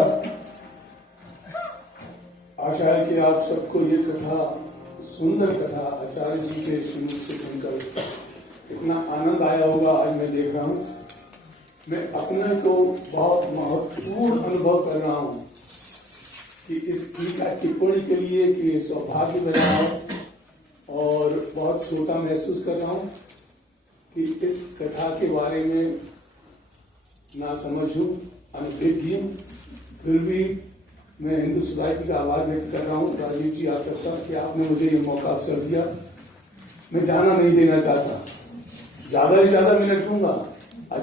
आशा है कि आप सबको ये कथा, सुंदर कथा आचार्य जी के श्रीमुख से सुनकर इतना आनंद आया होगा। आज मैं देख रहा हूँ, मैं अपने को बहुत महत्वपूर्ण अनुभव कर रहा हूँ कि इस टीका टिप्पणी के लिए कि सौभाग्य बना है और बहुत छोटा महसूस कर रहा हूँ कि इस कथा के बारे में ना समझ हूँ, अनभिज्ञ हूँ, फिर भी मैं हिंदू सोसाइटी का आभार व्यक्त कर रहा हूँ राजीव जी आप सबका कि आपने मुझे ये मौका अवसर दिया। मैं जाना नहीं देना चाहता, ज्यादा से ज्यादा मिनट लूंगा,